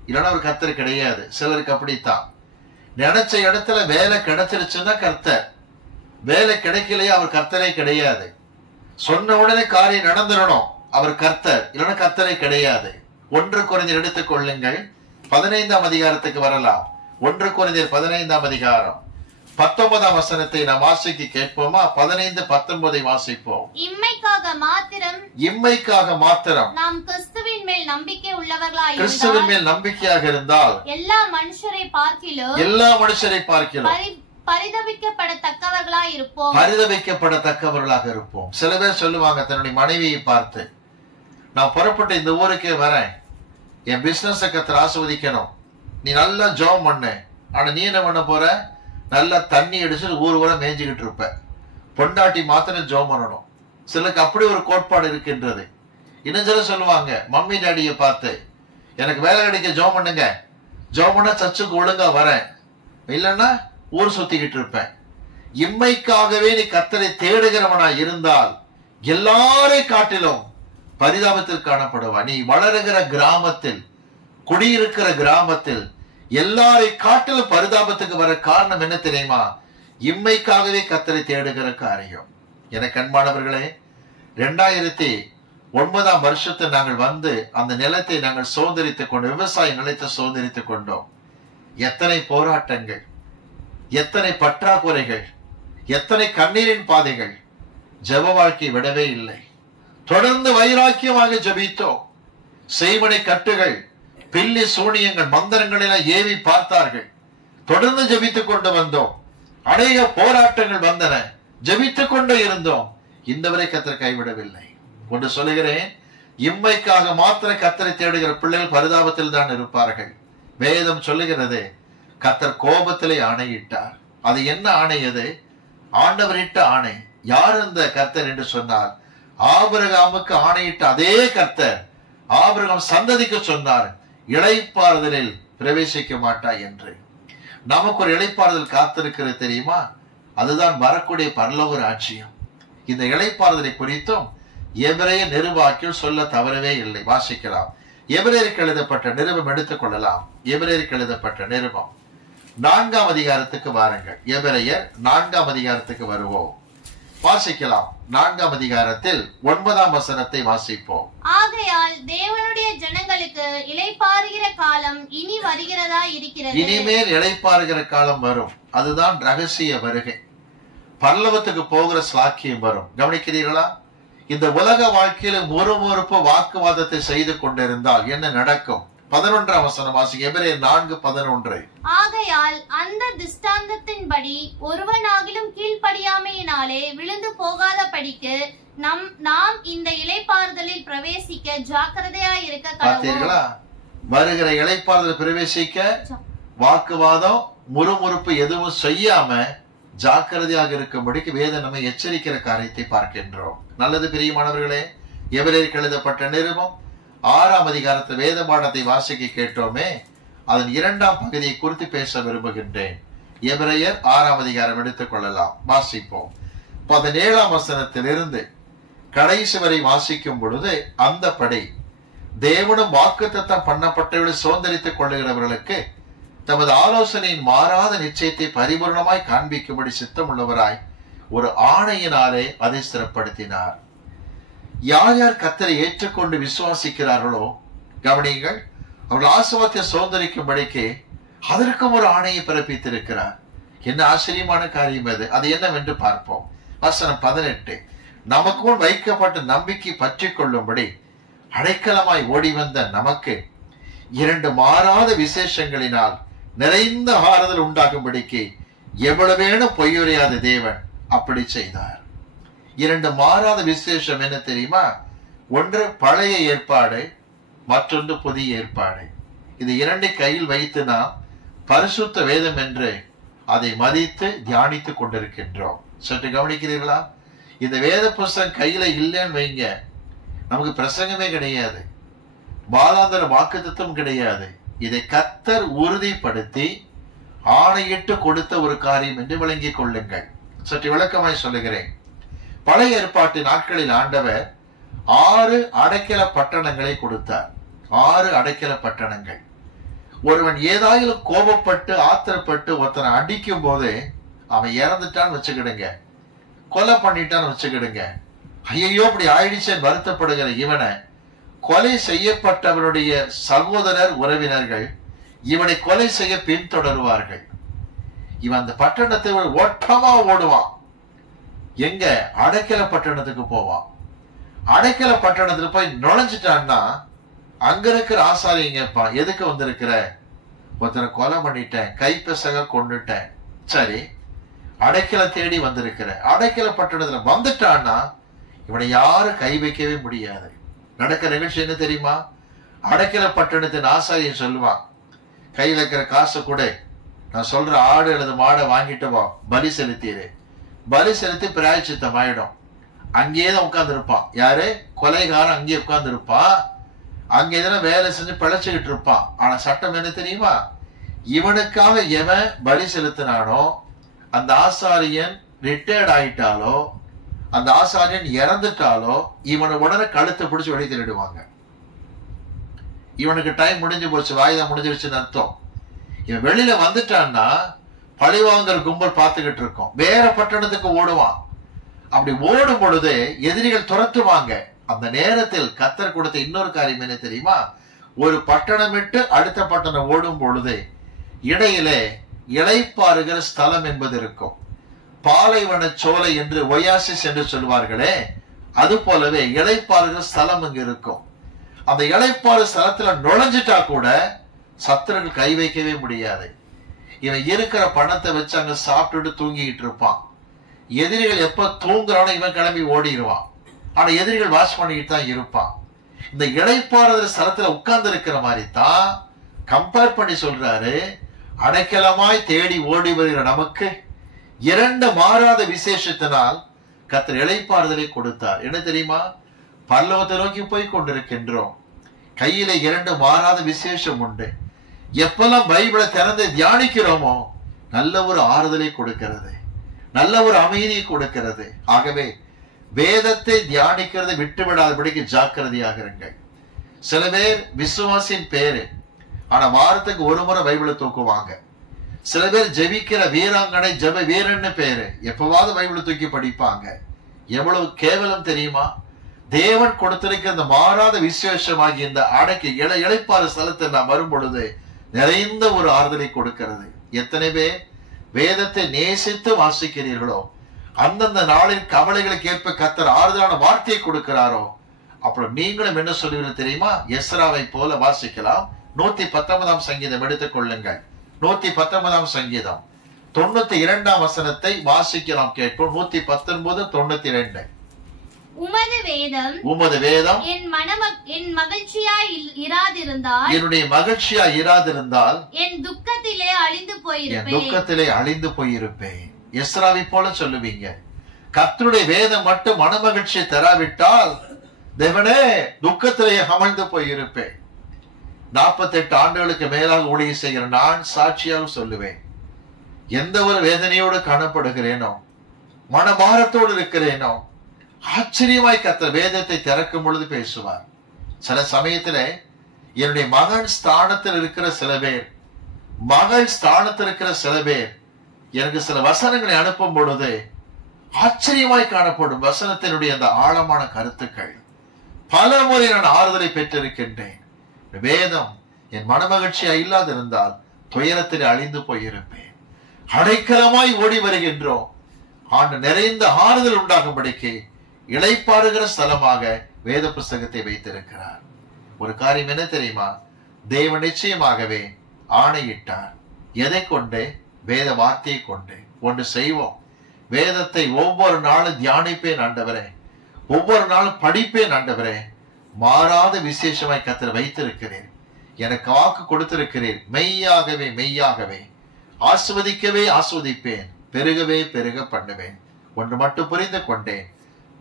இல்லைன்னா ஒரு கர்த்தர் கிடையாது. சிலருக்கு அப்படித்தான். நினைச்ச இடத்துல வேலை கிடைச்சிருச்சுன்னா கர்த்தர், வேலை கிடைக்கலையே அவர் கர்த்தரே கிடையாது. சொன்ன உடனே காரியம் நடந்துடணும், அவர் கர்த்தர், இல்லைன்னா கர்த்தரே கிடையாது. 1 கொரிந்தியர் எடுத்துக் கொள்ளுங்கள், 15ஆம் அதிகாரத்துக்கு வரலாம். 1 கொரிந்தியர் 15ஆம் அதிகாரம் 19ஆம் வசனத்தை நாம் வாசிக்க கேட்போமா? 15, 19 வாசிப்போம். இம்மைக்காக மாத்திரம் நாம் கிறிஸ்துவின் மேல் நம்பிக்கை உள்ளவர்களாய் இருந்தால், கிறிஸ்துவின் மேல் நம்பிக்கையாக இருந்தால் எல்லா மனுஷரை பார்க்கிலும் பரிதபிக்கப்படத்தக்கவர்களாக இருப்போம். சில பேர் சொல்லுவாங்க தன்னுடைய மனைவியை பார்த்து, நான் புறப்பட்டு இந்த ஊருக்கே வரேன், என் பிசினஸ் கர்த்தர் ஆசீர்வதிக்கணும், நீ நல்லா ஜெபம் பண்ணு, ஆனா நீ என்ன பண்ண போற? நல்லா தண்ணி அடிச்சு ஊர் ஊர மேய்ஞ்சுக்கிட்டு இருப்ப, பொண்டாட்டி மாத்திரம் ஜெபம் பண்ணணும். சிலருக்கு அப்படி ஒரு கோட்பாடு இருக்கின்றது. இன்னும் சில சொல்லுவாங்க, மம்மி டாடியை பார்த்து, எனக்கு வேலை கிடைக்க ஜெபம் பண்ணுங்க, ஜெபம் பண்ணா சர்ச்சுக்கு ஒழுங்கா வரேன், இல்லைன்னா ஊர் சுத்திக்கிட்டு இருப்பேன். இம்மைக்காகவே நீ கர்த்தரை தேடுகிறவனா இருந்தால் எல்லாரை காட்டிலும் பரிதாபத்தில் காணப்படுவா. நீ வளருகிற கிராமத்தில், குடியிருக்கிற கிராமத்தில் எல்லாரை காட்டிலும் பரிதாபத்துக்கு வர காரணம் என்ன தெரியுமா? இம்மைக்காகவே கர்த்தரை தேடுகிற காரியம். எனக்கு அன்பானவர்களே, 2009ஆம் வருஷத்தை நாங்கள் வந்து அந்த நிலத்தை நாங்கள் சுதந்திரித்துக் கொண்டோம், விவசாய நிலத்தை சுதந்திரித்துக் கொண்டோம். எத்தனை போராட்டங்கள், எத்தனை பற்றாக்குறைகள், எத்தனை கண்ணீரின் பாதைகள். ஜெப வாழ்க்கை விடவே இல்லை. தொடர்ந்து வைராக்கியமாக ஜெபித்தோம். செய்வனை கட்டுகள், பில்லி சூனியங்கள், மந்திரங்கள் எல்லாம் ஏவி பார்த்தார்கள். தொடர்ந்து ஜெபித்துக் கொண்டு வந்தோம். அநேக போராட்டங்கள் வந்தன, ஜெபித்துக் கொண்டே இருந்தோம். இந்த வரை கர்த்தர் கைவிடவில்லை. ஒன்று சொல்லுகிறேன், இம்மைக்காக மாத்திர கர்த்தரை தேடுகிற பிள்ளைகள் பரிதாபத்தில் தான் இருப்பார்கள். வேதம் சொல்லுகிறது, கர்த்தர் கோபத்திலே ஆணையிட்டார். அது என்ன ஆணை? அது ஆண்டவரிட்ட ஆணை. யார் அந்த கர்த்தர் என்று சொன்னார்? ஆபிரகாமுக்கு ஆணையிட்ட அதே கர்த்தர் ஆபிரகாம் சந்ததிக்கு சொன்னார், இளைப்பாறுதலில் பிரவேசிக்க மாட்டாய் என்று. நமக்கு ஒரு இளைப்பாறுதல் காத்திருக்கிறது தெரியுமா? அதுதான் வரக்கூடிய பரலோக ராஜ்யம். இந்த இளைப்பாறுதலை குறித்தும் எபிரேய நிருபாக்கில் சொல்ல தவறவே இல்லை. வாசிக்கலாம். எபிரேயருக்கு எழுதப்பட்ட நிருபம் எடுத்துக் கொள்ளலாம். எபிரேயருக்கு எழுதப்பட்ட நிருபம் 4ஆம் அதிகாரத்துக்கு வாருங்கள். எபிரேயர் 4ஆம் அதிகாரத்துக்கு வருவோம். வாசிக்கலாம். 4ஆம் அதிகாரத்தில் 9ஆம் வசனத்தை வாசிப்போம். ஆகையால் தேவனுடைய ஜனங்களுக்கு இளைப்பாறுகிற காலம் இனி வருகிறதா இருக்கிறது. இனிமேல் இளைப்பாறுகிற காலம் வரும். அதுதான் ரகசிய வருகை. பரலோகத்துக்கு போகிற ஸ்லாக்கியம் வரும். கவனிக்கிறீர்களா? இந்த உலக வாழ்க்கையில முறுமுறுப்பு வாக்குவாதத்தை செய்து கொண்டிருந்தால் என்ன நடக்கும்? 11ஆம் வசனம் வாசிங்க. எபிரேயர் 4:11. ஆகையால் அந்த திஷ்டாந்தத்தின்படி ஒருவனாகிலும் கீழ்ப்படியாமையினாலே விழுந்து போகாத படிக்கு நாம் இந்த இளைப்பாறுதலில் பிரவேசிக்க ஜாக்கிரதையாய் இருக்க பார்த்தீர்களா? வருகிற இளைப்பாறுதல் பிரவேசிக்க வாக்குவாதம் முறுமுறுப்பு எதுவும் செய்யாம ஜாக்கிரதையாக இருக்கும்படிக்கு வேதம் நம்மை எச்சரிக்கிற காரியத்தை பார்க்கின்றோம். நல்லது பிரியமானவர்களே, எபிரேயருக்கு எழுதப்பட்ட நிருபம் 6ஆம் அதிகாரத்தில் வேத பாடத்தை வாசிக்க கேட்டோமே, அதன் 2ஆம் பகுதியை குறித்து பேச விரும்புகின்றேன். எபிரேயர் 6ஆம் அதிகாரம் எடுத்துக் கொள்ளலாம். வாசிப்போம். 17ஆம் வசனத்திலிருந்து கடைசி வரை வாசிக்கும் பொழுது, அந்த படி தேவனும் வாக்குத்தத்தம் பண்ணப்பட்டவர்களை சுதந்திரித்துக் கொள்ளுகிறவர்களுக்கு தமது ஆலோசனையின் மாறாத நிச்சயத்தை பரிபூர்ணமாய் காண்பிக்கும்படி சித்தம் உள்ளவராய் ஒரு ஆணையினாலே அதை ஸ்திரப்படுத்தினார். யார் யார் கர்த்தரை ஏற்றுக்கொண்டு விசுவாசிக்கிறார்களோ, கவனிங்கள், அவர்கள் ஆசீர்வாதத்தை சுதந்திரிக்கும்படிக்கு அதற்கும் ஒரு ஆணையை பிறப்பித்திருக்கிறார். என்ன ஆச்சரியமான காரியம் அது! அது என்னவென்று பார்ப்போம். வசனம் 18. நமக்கு முன் வைக்கப்பட்ட நம்பிக்கை பற்றி கொள்ளும்படி அடைக்கலமாய் ஓடி வந்த நமக்கு 2 மாறாத விசேஷங்களினால் நிறைந்த ஆறுதல் உண்டாகும்படிக்கு எவ்வளவேனும் பொய்யுரையாத தேவன் அப்படி செய்தார். 2 மாறாத விசேஷம் என்ன தெரியுமா? ஒன்று பழைய ஏற்பாடு, மற்றொன்று புதிய ஏற்பாடு. இது 2 கையில் வைத்து நாம் பரிசுத்த வேதம் என்று அதை மதித்து தியானித்துக் கொண்டிருக்கின்றோம். சற்று கவனிக்கிறீர்களா? இந்த வேத புஸ்தகம் கையில இல்லைன்னு வைங்க, நமக்கு பிரசங்கமே கிடையாது, பாலாந்தர வாக்குத்தத்தம் கிடையாது. இதை கர்த்தர் உறுதிப்படுத்தி ஆணையிட்டு கொடுத்த ஒரு காரியம் என்று விளங்கிக் கொள்ளுங்கள். சற்று விளக்கமாய் சொல்லுகிறேன். பழைய ஏற்பாட்டு நாட்களில் ஆண்டவர் 6 அடைக்கல பட்டணங்களை கொடுத்தார். 6 அடைக்கல பட்டணங்கள். ஒருவன் ஏதாயிலும் கோபப்பட்டு ஆத்திரப்பட்டு ஒருத்தனை அடிக்கும் போது அவன் இறந்துட்டான்னு வச்சுக்கிடுங்க, கொலை பண்ணிட்டான்னு வச்சுக்கிடுங்க, ஐயோ இப்படி ஆயிடுச்சேன்னு வருத்தப்படுகிற இவனை கொலை செய்யப்பட்டவனுடைய சகோதரர் உறவினர்கள் இவனை கொலை செய்ய பின்தொடருவார்கள். இவன் அந்த பட்டணத்தை ஓட்டமா ஓடுவான். எங்க? அடைக்கல பட்டணத்துக்கு போவான். அடைக்கல பட்டணத்துல போய் நுழைஞ்சிட்டான்னா அங்க இருக்கிற ஆசாரியம் கேட்பான், எதுக்கு வந்திருக்கிற? ஒருத்தனை கொலை பண்ணிட்டேன், கைப்பசக கொண்டுட்டேன். சரி, அடைக்கல தேடி வந்திருக்கிற. அடைக்கல பட்டணத்துல வந்துட்டான்னா இவனை யாரும் கை வைக்கவே முடியாது. நடக்கிற நிகழ்ச்சி என்ன தெரியுமா? அடைக்கல பட்டணத்தின் ஆசாரியம் சொல்லுவான், கையில இருக்கிற காசு கூட, நான் சொல்ற ஆடு அல்லது மாடை வாங்கிட்டு வா, பலி செலுத்திடு. பலி செலுத்தி பிராயச்சித்தம் ஆயிடும். அங்கேயேதான் உட்கார்ந்து இருப்பான். யாரு? கொலைகாரன் அங்கேயே உட்கார்ந்து இருப்பான். அங்க எதனா வேலை செஞ்சு பிழைச்சுக்கிட்டு இருப்பான். ஆனா சட்டம் என்ன தெரியுமா? இவனுக்காக எவன் பலி செலுத்தினானோ அந்த ஆசாரியன் ரிட்டையர்ட் ஆயிட்டாலோ, அந்த ஆசாரியன் இறந்துட்டாலோ, இவனை உடனே கழுத்தை பிடிச்சு வெளியே திருடுவாங்க. இவனுக்கு டைம் முடிஞ்சு போச்சு, வாயுதம் முடிஞ்சிருச்சுன்னு அர்த்தம். இவன் வெளியில வந்துட்டான்னா பழிவாங்கிற கும்பல் பார்த்துக்கிட்டு இருக்கோம், வேற பட்டணத்துக்கு ஓடுவான். அப்படி ஓடும் பொழுது எதிரிகள் துரத்துவாங்க. அந்த நேரத்தில் கர்த்தர் கொடுத்த இன்னொரு காரியம் என்ன தெரியுமா? ஒரு பட்டணம் விட்டு அடுத்த பட்டணம் ஓடும் பொழுது இடையிலே இளைப்பாறுகிற ஸ்தலம் என்பது இருக்கும். பாலைவன சோலை என்று ஒயாசிஸ் என்று சொல்வார்களே, அது போலவே இளைப்பாறுகிற ஸ்தலம் இங்க இருக்கும். அந்த இளைப்பாறு ஸ்தலத்துல நுழைஞ்சிட்டா கூட சத்துருக்கள் கை வைக்கவே முடியாது. இவன் இருக்கிற பணத்தை வச்சு அங்க சாப்பிட்டுட்டு தூங்கிட்டு இருப்பான். எதிரிகள் எப்ப தூங்குறானோ இவன் கிளம்பி ஓடிடுவான். ஆனா எதிரிகள் வாட்ச் பண்ணிட்டு தான் இருப்பான். இந்த இளைப்பாறுதல் ஸ்தலத்துல உட்கார்ந்து இருக்கிற மாதிரி தான் கம்பேர் பண்ணி சொல்றாரு, அடைக்கலமாய் தேடி ஓடி வருகிற நமக்கு 2 மாறாத விசேஷத்தினால் கர்த்தர் இளைப்பாறுதலை கொடுத்தார். என்ன தெரியுமா? பரலோகத்தை நோக்கி போய் கொண்டிருக்கின்றோம். கையில 2 மாறாத விசேஷம் உண்டு. எப்பெல்லாம் பைபிளை திறந்து தியானிக்கிறோமோ நல்ல ஒரு ஆறுதலை கொடுக்கிறது, நல்ல ஒரு அமைதியை கொடுக்கிறது. ஆகவே வேதத்தை தியானிக்கிறதை விட்டுவிடாதபடிக்கு ஜாக்கிரதையாக இருங்கள். சில பேர் விசுவாசின் பேரு, ஆனா வாரத்துக்கு ஒரு முறை பைபிளை தூக்குவாங்க. சில பேர் ஜெபிக்கிற வீராங்கனை ஜெப வீரன்னு பேரு, எப்பவாவது பைபிளை தூக்கி படிப்பாங்க. எவ்வளவு கேவலம் தெரியுமா? தேவன் கொடுத்திருக்கிற இந்த மாறாத விசேஷமாகி இந்த அடக்கி இளைப்பாறு ஸ்தலத்தை நாம் வரும் பொழுது நிறைந்த ஒரு ஆறுதலை கொடுக்கிறது. எத்தனை பேர் வேதத்தை நேசித்து வாசிக்கிறீர்களோ, அந்தந்த நாளின் கவலைகளுக்கு ஏற்ப கர்த்தர் ஆறுதலான வார்த்தையை கொடுக்கிறாரோ, அப்புறம் நீங்களும் என்ன சொல்லுவீர்கள் தெரியுமா? எஸ்ராவை போல வாசிக்கலாம். 119 சங்கீதம் எடுத்துக் கொள்ளுங்கள். 119 சங்கீதம் 92 வசனத்தை வாசிக்கலாம், கேட்போம். 119, 92. உமது வேதம் என் மகிழ்ச்சியா இராதிருந்தால் என் துக்கத்திலே அழிந்து போயிருப்பேன். எஸ்ராவை போல சொல்லுவீங்க. கர்த்தருடைய வேதம் மட்டும் மனமகிழ்ச்சியை தராவிட்டால் தேவனே துக்கத்திலே அமர்ந்து போயிருப்பேன். 48 ஆண்டுகளுக்கு மேலாக ஊழியம் செய்கிற நான் சாட்சியாக சொல்லுவேன், எந்த ஒரு வேதனையோடு காணப்படுகிறேனோ, மனபாரத்தோடு இருக்கிறேனோ, ஆச்சரியமாய் கர்த்தர் வேதத்தை திறக்கும் பொழுது பேசுவார். சில சமயத்துல என்னுடைய மகன் ஸ்தானத்தில் இருக்கிற சில பேர், மகள் ஸ்தானத்தில் இருக்கிற சில பேர் எனக்கு சில வசனங்களை அனுப்பும் பொழுது ஆச்சரியமாய் காணப்படும் வசனத்தினுடைய அந்த ஆழமான கருத்துக்கள். பல முறை நான் ஆறுதலை பெற்றிருக்கின்றேன். வேதம் என் மனமகிழ்ச்சியா இல்லாதிருந்தால் துயரத்தில் அழிந்து போயிருப்பேன். அடைக்கலமாய் ஓடி வருகின்றோம். ஆண்டு நிறைந்த ஆறுதல் உண்டாகும்படிக்கு இளைப்பாறுகிற ஸ்தலமாக வேத புஸ்தகத்தை வைத்திருக்கிறார். ஒரு காரியம் என்ன தெரியுமா? தேவன் நிச்சயமாகவே ஆணையிட்டார். எதை கொண்டு? வேத வார்த்தையை கொண்டு. ஒன்று செய்வோம், வேதத்தை ஒவ்வொரு நாளும் தியானிப்பேன் ஆண்டவரே, ஒவ்வொரு நாளும் படிப்பேன் ஆண்டவரே. மாறாத விசேஷமாய் கர்த்தர் வைத்திருக்கிறேன், எனக்கு வாக்கு கொடுத்திருக்கிறேன். மெய்யாகவே மெய்யாகவே ஆஸ்வதிக்கவே ஆஸ்வதிப்பேன், பெருகவே பெருக பண்ணுவேன். ஒன்று மட்டும் புரிந்து கொண்டேன்,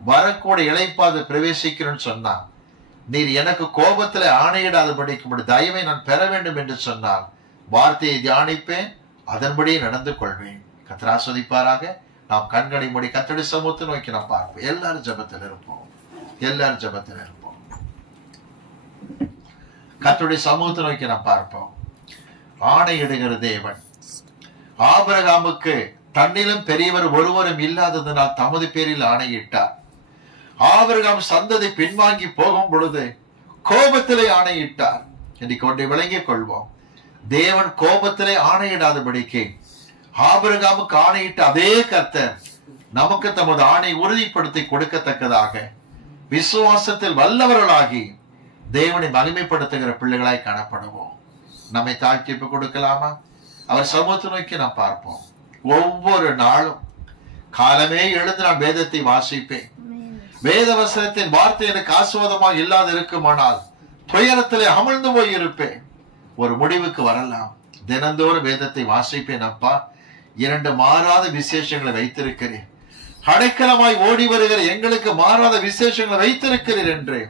வரக்கூட இளைப்பாது பிரவேசிக்கிறேன்னு சொன்னா, நீர் எனக்கு கோபத்துல ஆணையிடாதபடிக்கு தயவை நான் பெற வேண்டும் என்று சொன்னால் வார்த்தையை தியானிப்பேன், அதன்படி நடந்து கொள்வேன். கர்த்தர் ஆஸ்வதிப்பாராக. நாம் கண்களை மூடி கர்த்தருடைய சமூகத்தை நோக்கி நாம் பார்ப்போம். எல்லாரும் ஜெபத்தில் இருப்போம். எல்லாரும் ஜெபத்தில் இருப்போம். கர்த்தருடைய சமூகத்தை நோக்கி நாம் பார்ப்போம். ஆணையிடுகிற தேவன் ஆபிரகாமுக்கு தன்னிலும் பெரியவர் ஒருவரும் இல்லாததனால் தமது பேரில் ஆணையிட்டார். ஆபிரகாம் சந்ததி பின்வாங்கி போகும் பொழுது கோபத்திலே ஆணையிட்டார். இன்னைக்கு ஒன்றை விளங்கிக் கொள்வோம், தேவன் கோபத்திலே ஆணையிடாதபடிக்கு ஆபிரகாமுக்கு ஆணையிட்ட அதே கர்த்தர் நமக்கு தமது ஆணை உறுதிப்படுத்தி கொடுக்கத்தக்கதாக விசுவாசத்தில் வல்லவர்களாகி தேவனை மகிமைப்படுத்துகிற பிள்ளைகளாய் காணப்படுவோம். நம்மை தாழ்த்தி கொடுக்கலாமா? அவர் சமூகத்தை நோக்கி நாம் பார்ப்போம். ஒவ்வொரு நாளும் காலமே எழுந்து நான் வேதத்தை வாசிப்பேன். வேத வசனத்தின் வார்த்தை எனக்கு ஆசுவாதமாக இல்லாது இருக்குமானால் துயரத்திலே அமிழ்ந்து போய் இருப்பேன். ஒரு முடிவுக்கு வரலாம், தினந்தோறும் வேதத்தை வாசிப்பேன். அப்பா, 2 மாறாத விசேஷங்களை வைத்திருக்கிறேன். அடைக்கலமாய் ஓடி வருகிற எங்களுக்கு மாறாத விசேஷங்களை வைத்திருக்கிறீர் என்று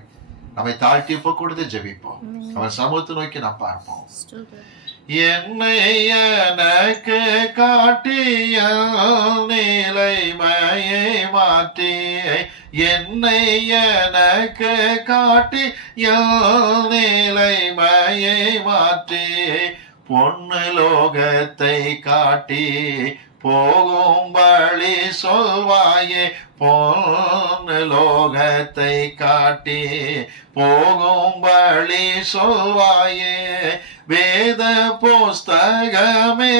நம்மை தாழ்த்தி கொடுத்து ஜெபிப்போம். அவர் சமூகத்தை நோக்கி நாம் பார்ப்போம். என்னை எனக்கு காட்டிய நிலைமையை மாற்றி, என்னை எனக்கு காட்டிய நிலைமையை மாற்றி, பொன்னு லோகத்தை காட்டி போகும் வழி சொல்வாயே, பொன்னு லோகத்தை காட்டி போகும் வழி சொல்வாயே. வேத புஸ்தகமே,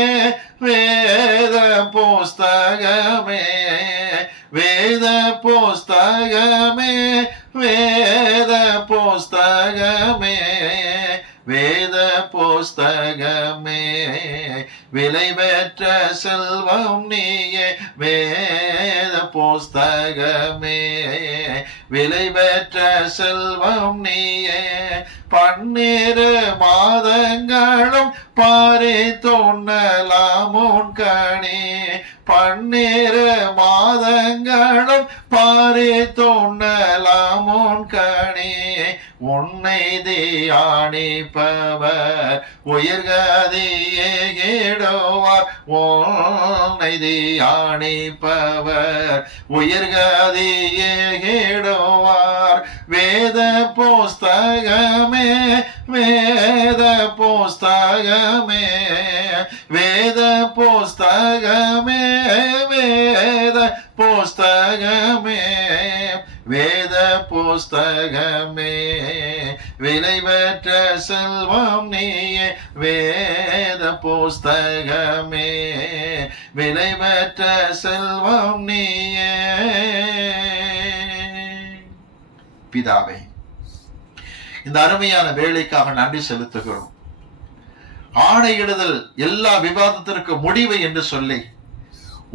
வேத புஸ்தகமே, வேத புஸ்தகமே, வேத புஸ்தகமே, வேத புஸ்தகமே, விலை பெற்ற செல்வம் நீயே. வேத புஸ்தகமே, விலை பெற்ற செல்வம் நீயே. 12 மாதங்களும் பாரி தோணலாம் உன் கணி, 12 மாதங்களும் பாரி தோணலாம் உன் கணி. உன்னை தியானிப்பவர் உயிர்கதியே கேடுவார். உன்னை தியானிப்பவர் உயிர்கதியே கேடுவார். வேத புஸ்தகமே வேத புஸ்தகமே வேத புஸ்தகமே வேத புஸ்தகமே வேத புஸ்தகமே விலை பெற்ற செல்வம் நீயே. வேத புஸ்தகமே விலை பெற்ற செல்வம் நீயே. பிதாவே, இந்த அருமையான வேலைக்காக நன்றி செலுத்துகிறோம். ஆணையிடுதல் எல்லா விவாதத்திற்கு முடிவு என்று சொல்லி,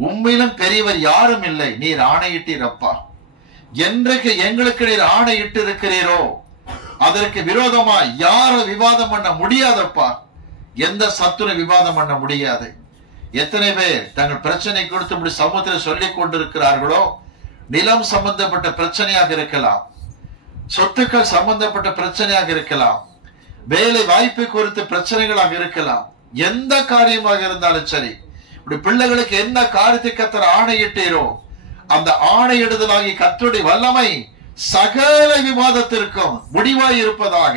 உண்மையிலும் பெரியவர் யாரும் இல்லை, நீர் ஆணையிட்டீரப்பா. என்றைக்கு எங்களுக்கு நீர் ஆணையிட்டு இருக்கிறீரோ அதற்கு விரோதமா யாரும் விவாதம் பண்ண முடியாதப்பா. எந்த சத்துரு விவாதம் பண்ண முடியாது. எத்தனை பேர் தங்கள் பிரச்சனை கொடுத்து இப்படி சமூகத்தில் சொல்லிக் கொண்டிருக்கிறார்களோ, நிலம் சம்பந்தப்பட்ட பிரச்சனையாக இருக்கலாம், சொத்துக்கள் சம்பந்தப்பட்ட பிரச்சனையாக இருக்கலாம், வேலை வாய்ப்பு குறித்து பிரச்சனைகளாக இருக்கலாம், எந்த காரியமாக இருந்தாலும் சரி, இப்படி பிள்ளைகளுக்கு என்ன காரியத்தை கர்த்தர் ஆணையிட்டீரோ அந்த ஆணையிடுதலாகி கர்த்தருடைய வல்லமை சகல விவாதத்திற்கும் முடிவாய் இருப்பதாக.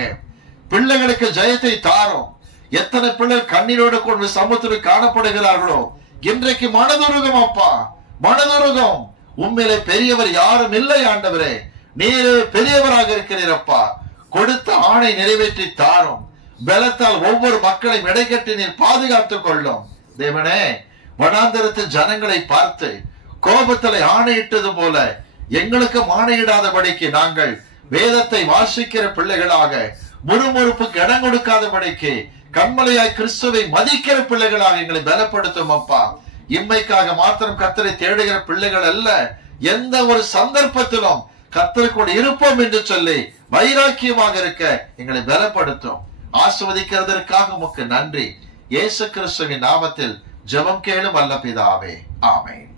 பிள்ளைகளுக்கு ஜெயத்தை தாரும். எத்தனை பிள்ளைகள் கண்ணீரோடு கொண்டு சமூகத்தில் காணப்படுகிறார்களோ இன்றைக்கு மனதுருகம் அப்பா, மனதுருகம். உண்மையிலே பெரியவர் யாரும் இல்லை ஆண்டவரே, நீர் பெரியவராக இருக்கிறீரப்பா. கொடுத்த ஆணை நிறைவேற்றி தாரும். பலத்தால் ஒவ்வொரு மக்களையும் இடைக்கட்டி நீர் பாதுகாத்துக் கொள்ளும். தேவனே, வனாந்தரத்து ஜனங்களை பார்த்து கோபத்தில் ஆணையிட்டது போல எங்களுக்கு ஆணையிடாதபடிக்கு நாங்கள் வேதத்தை வாசிக்கிற பிள்ளைகளாக, முறுமுறுப்புக்கு இடம் கொடுக்காதபடிக்கு கண்மலையாய் கிறிஸ்துவை மதிக்கிற பிள்ளைகளாக எங்களை பலப்படுத்தும் அப்பா. இம்மைக்காக மாத்திரம் கர்த்தரை தேடுகிற பிள்ளைகள் அல்ல, எந்த ஒரு சந்தர்ப்பத்திலும் கர்த்தருக்குள் இருப்போம் என்று சொல்லி வைராக்கியமாக இருக்க எங்களை பலப்படுத்தும். ஆசீர்வதிக்கிறதற்காக உமக்கு நன்றி. இயேசு கிறிஸ்துவின் நாமத்தில் ஜெபம் கேளும் வல்ல பிதாவே, ஆமென்.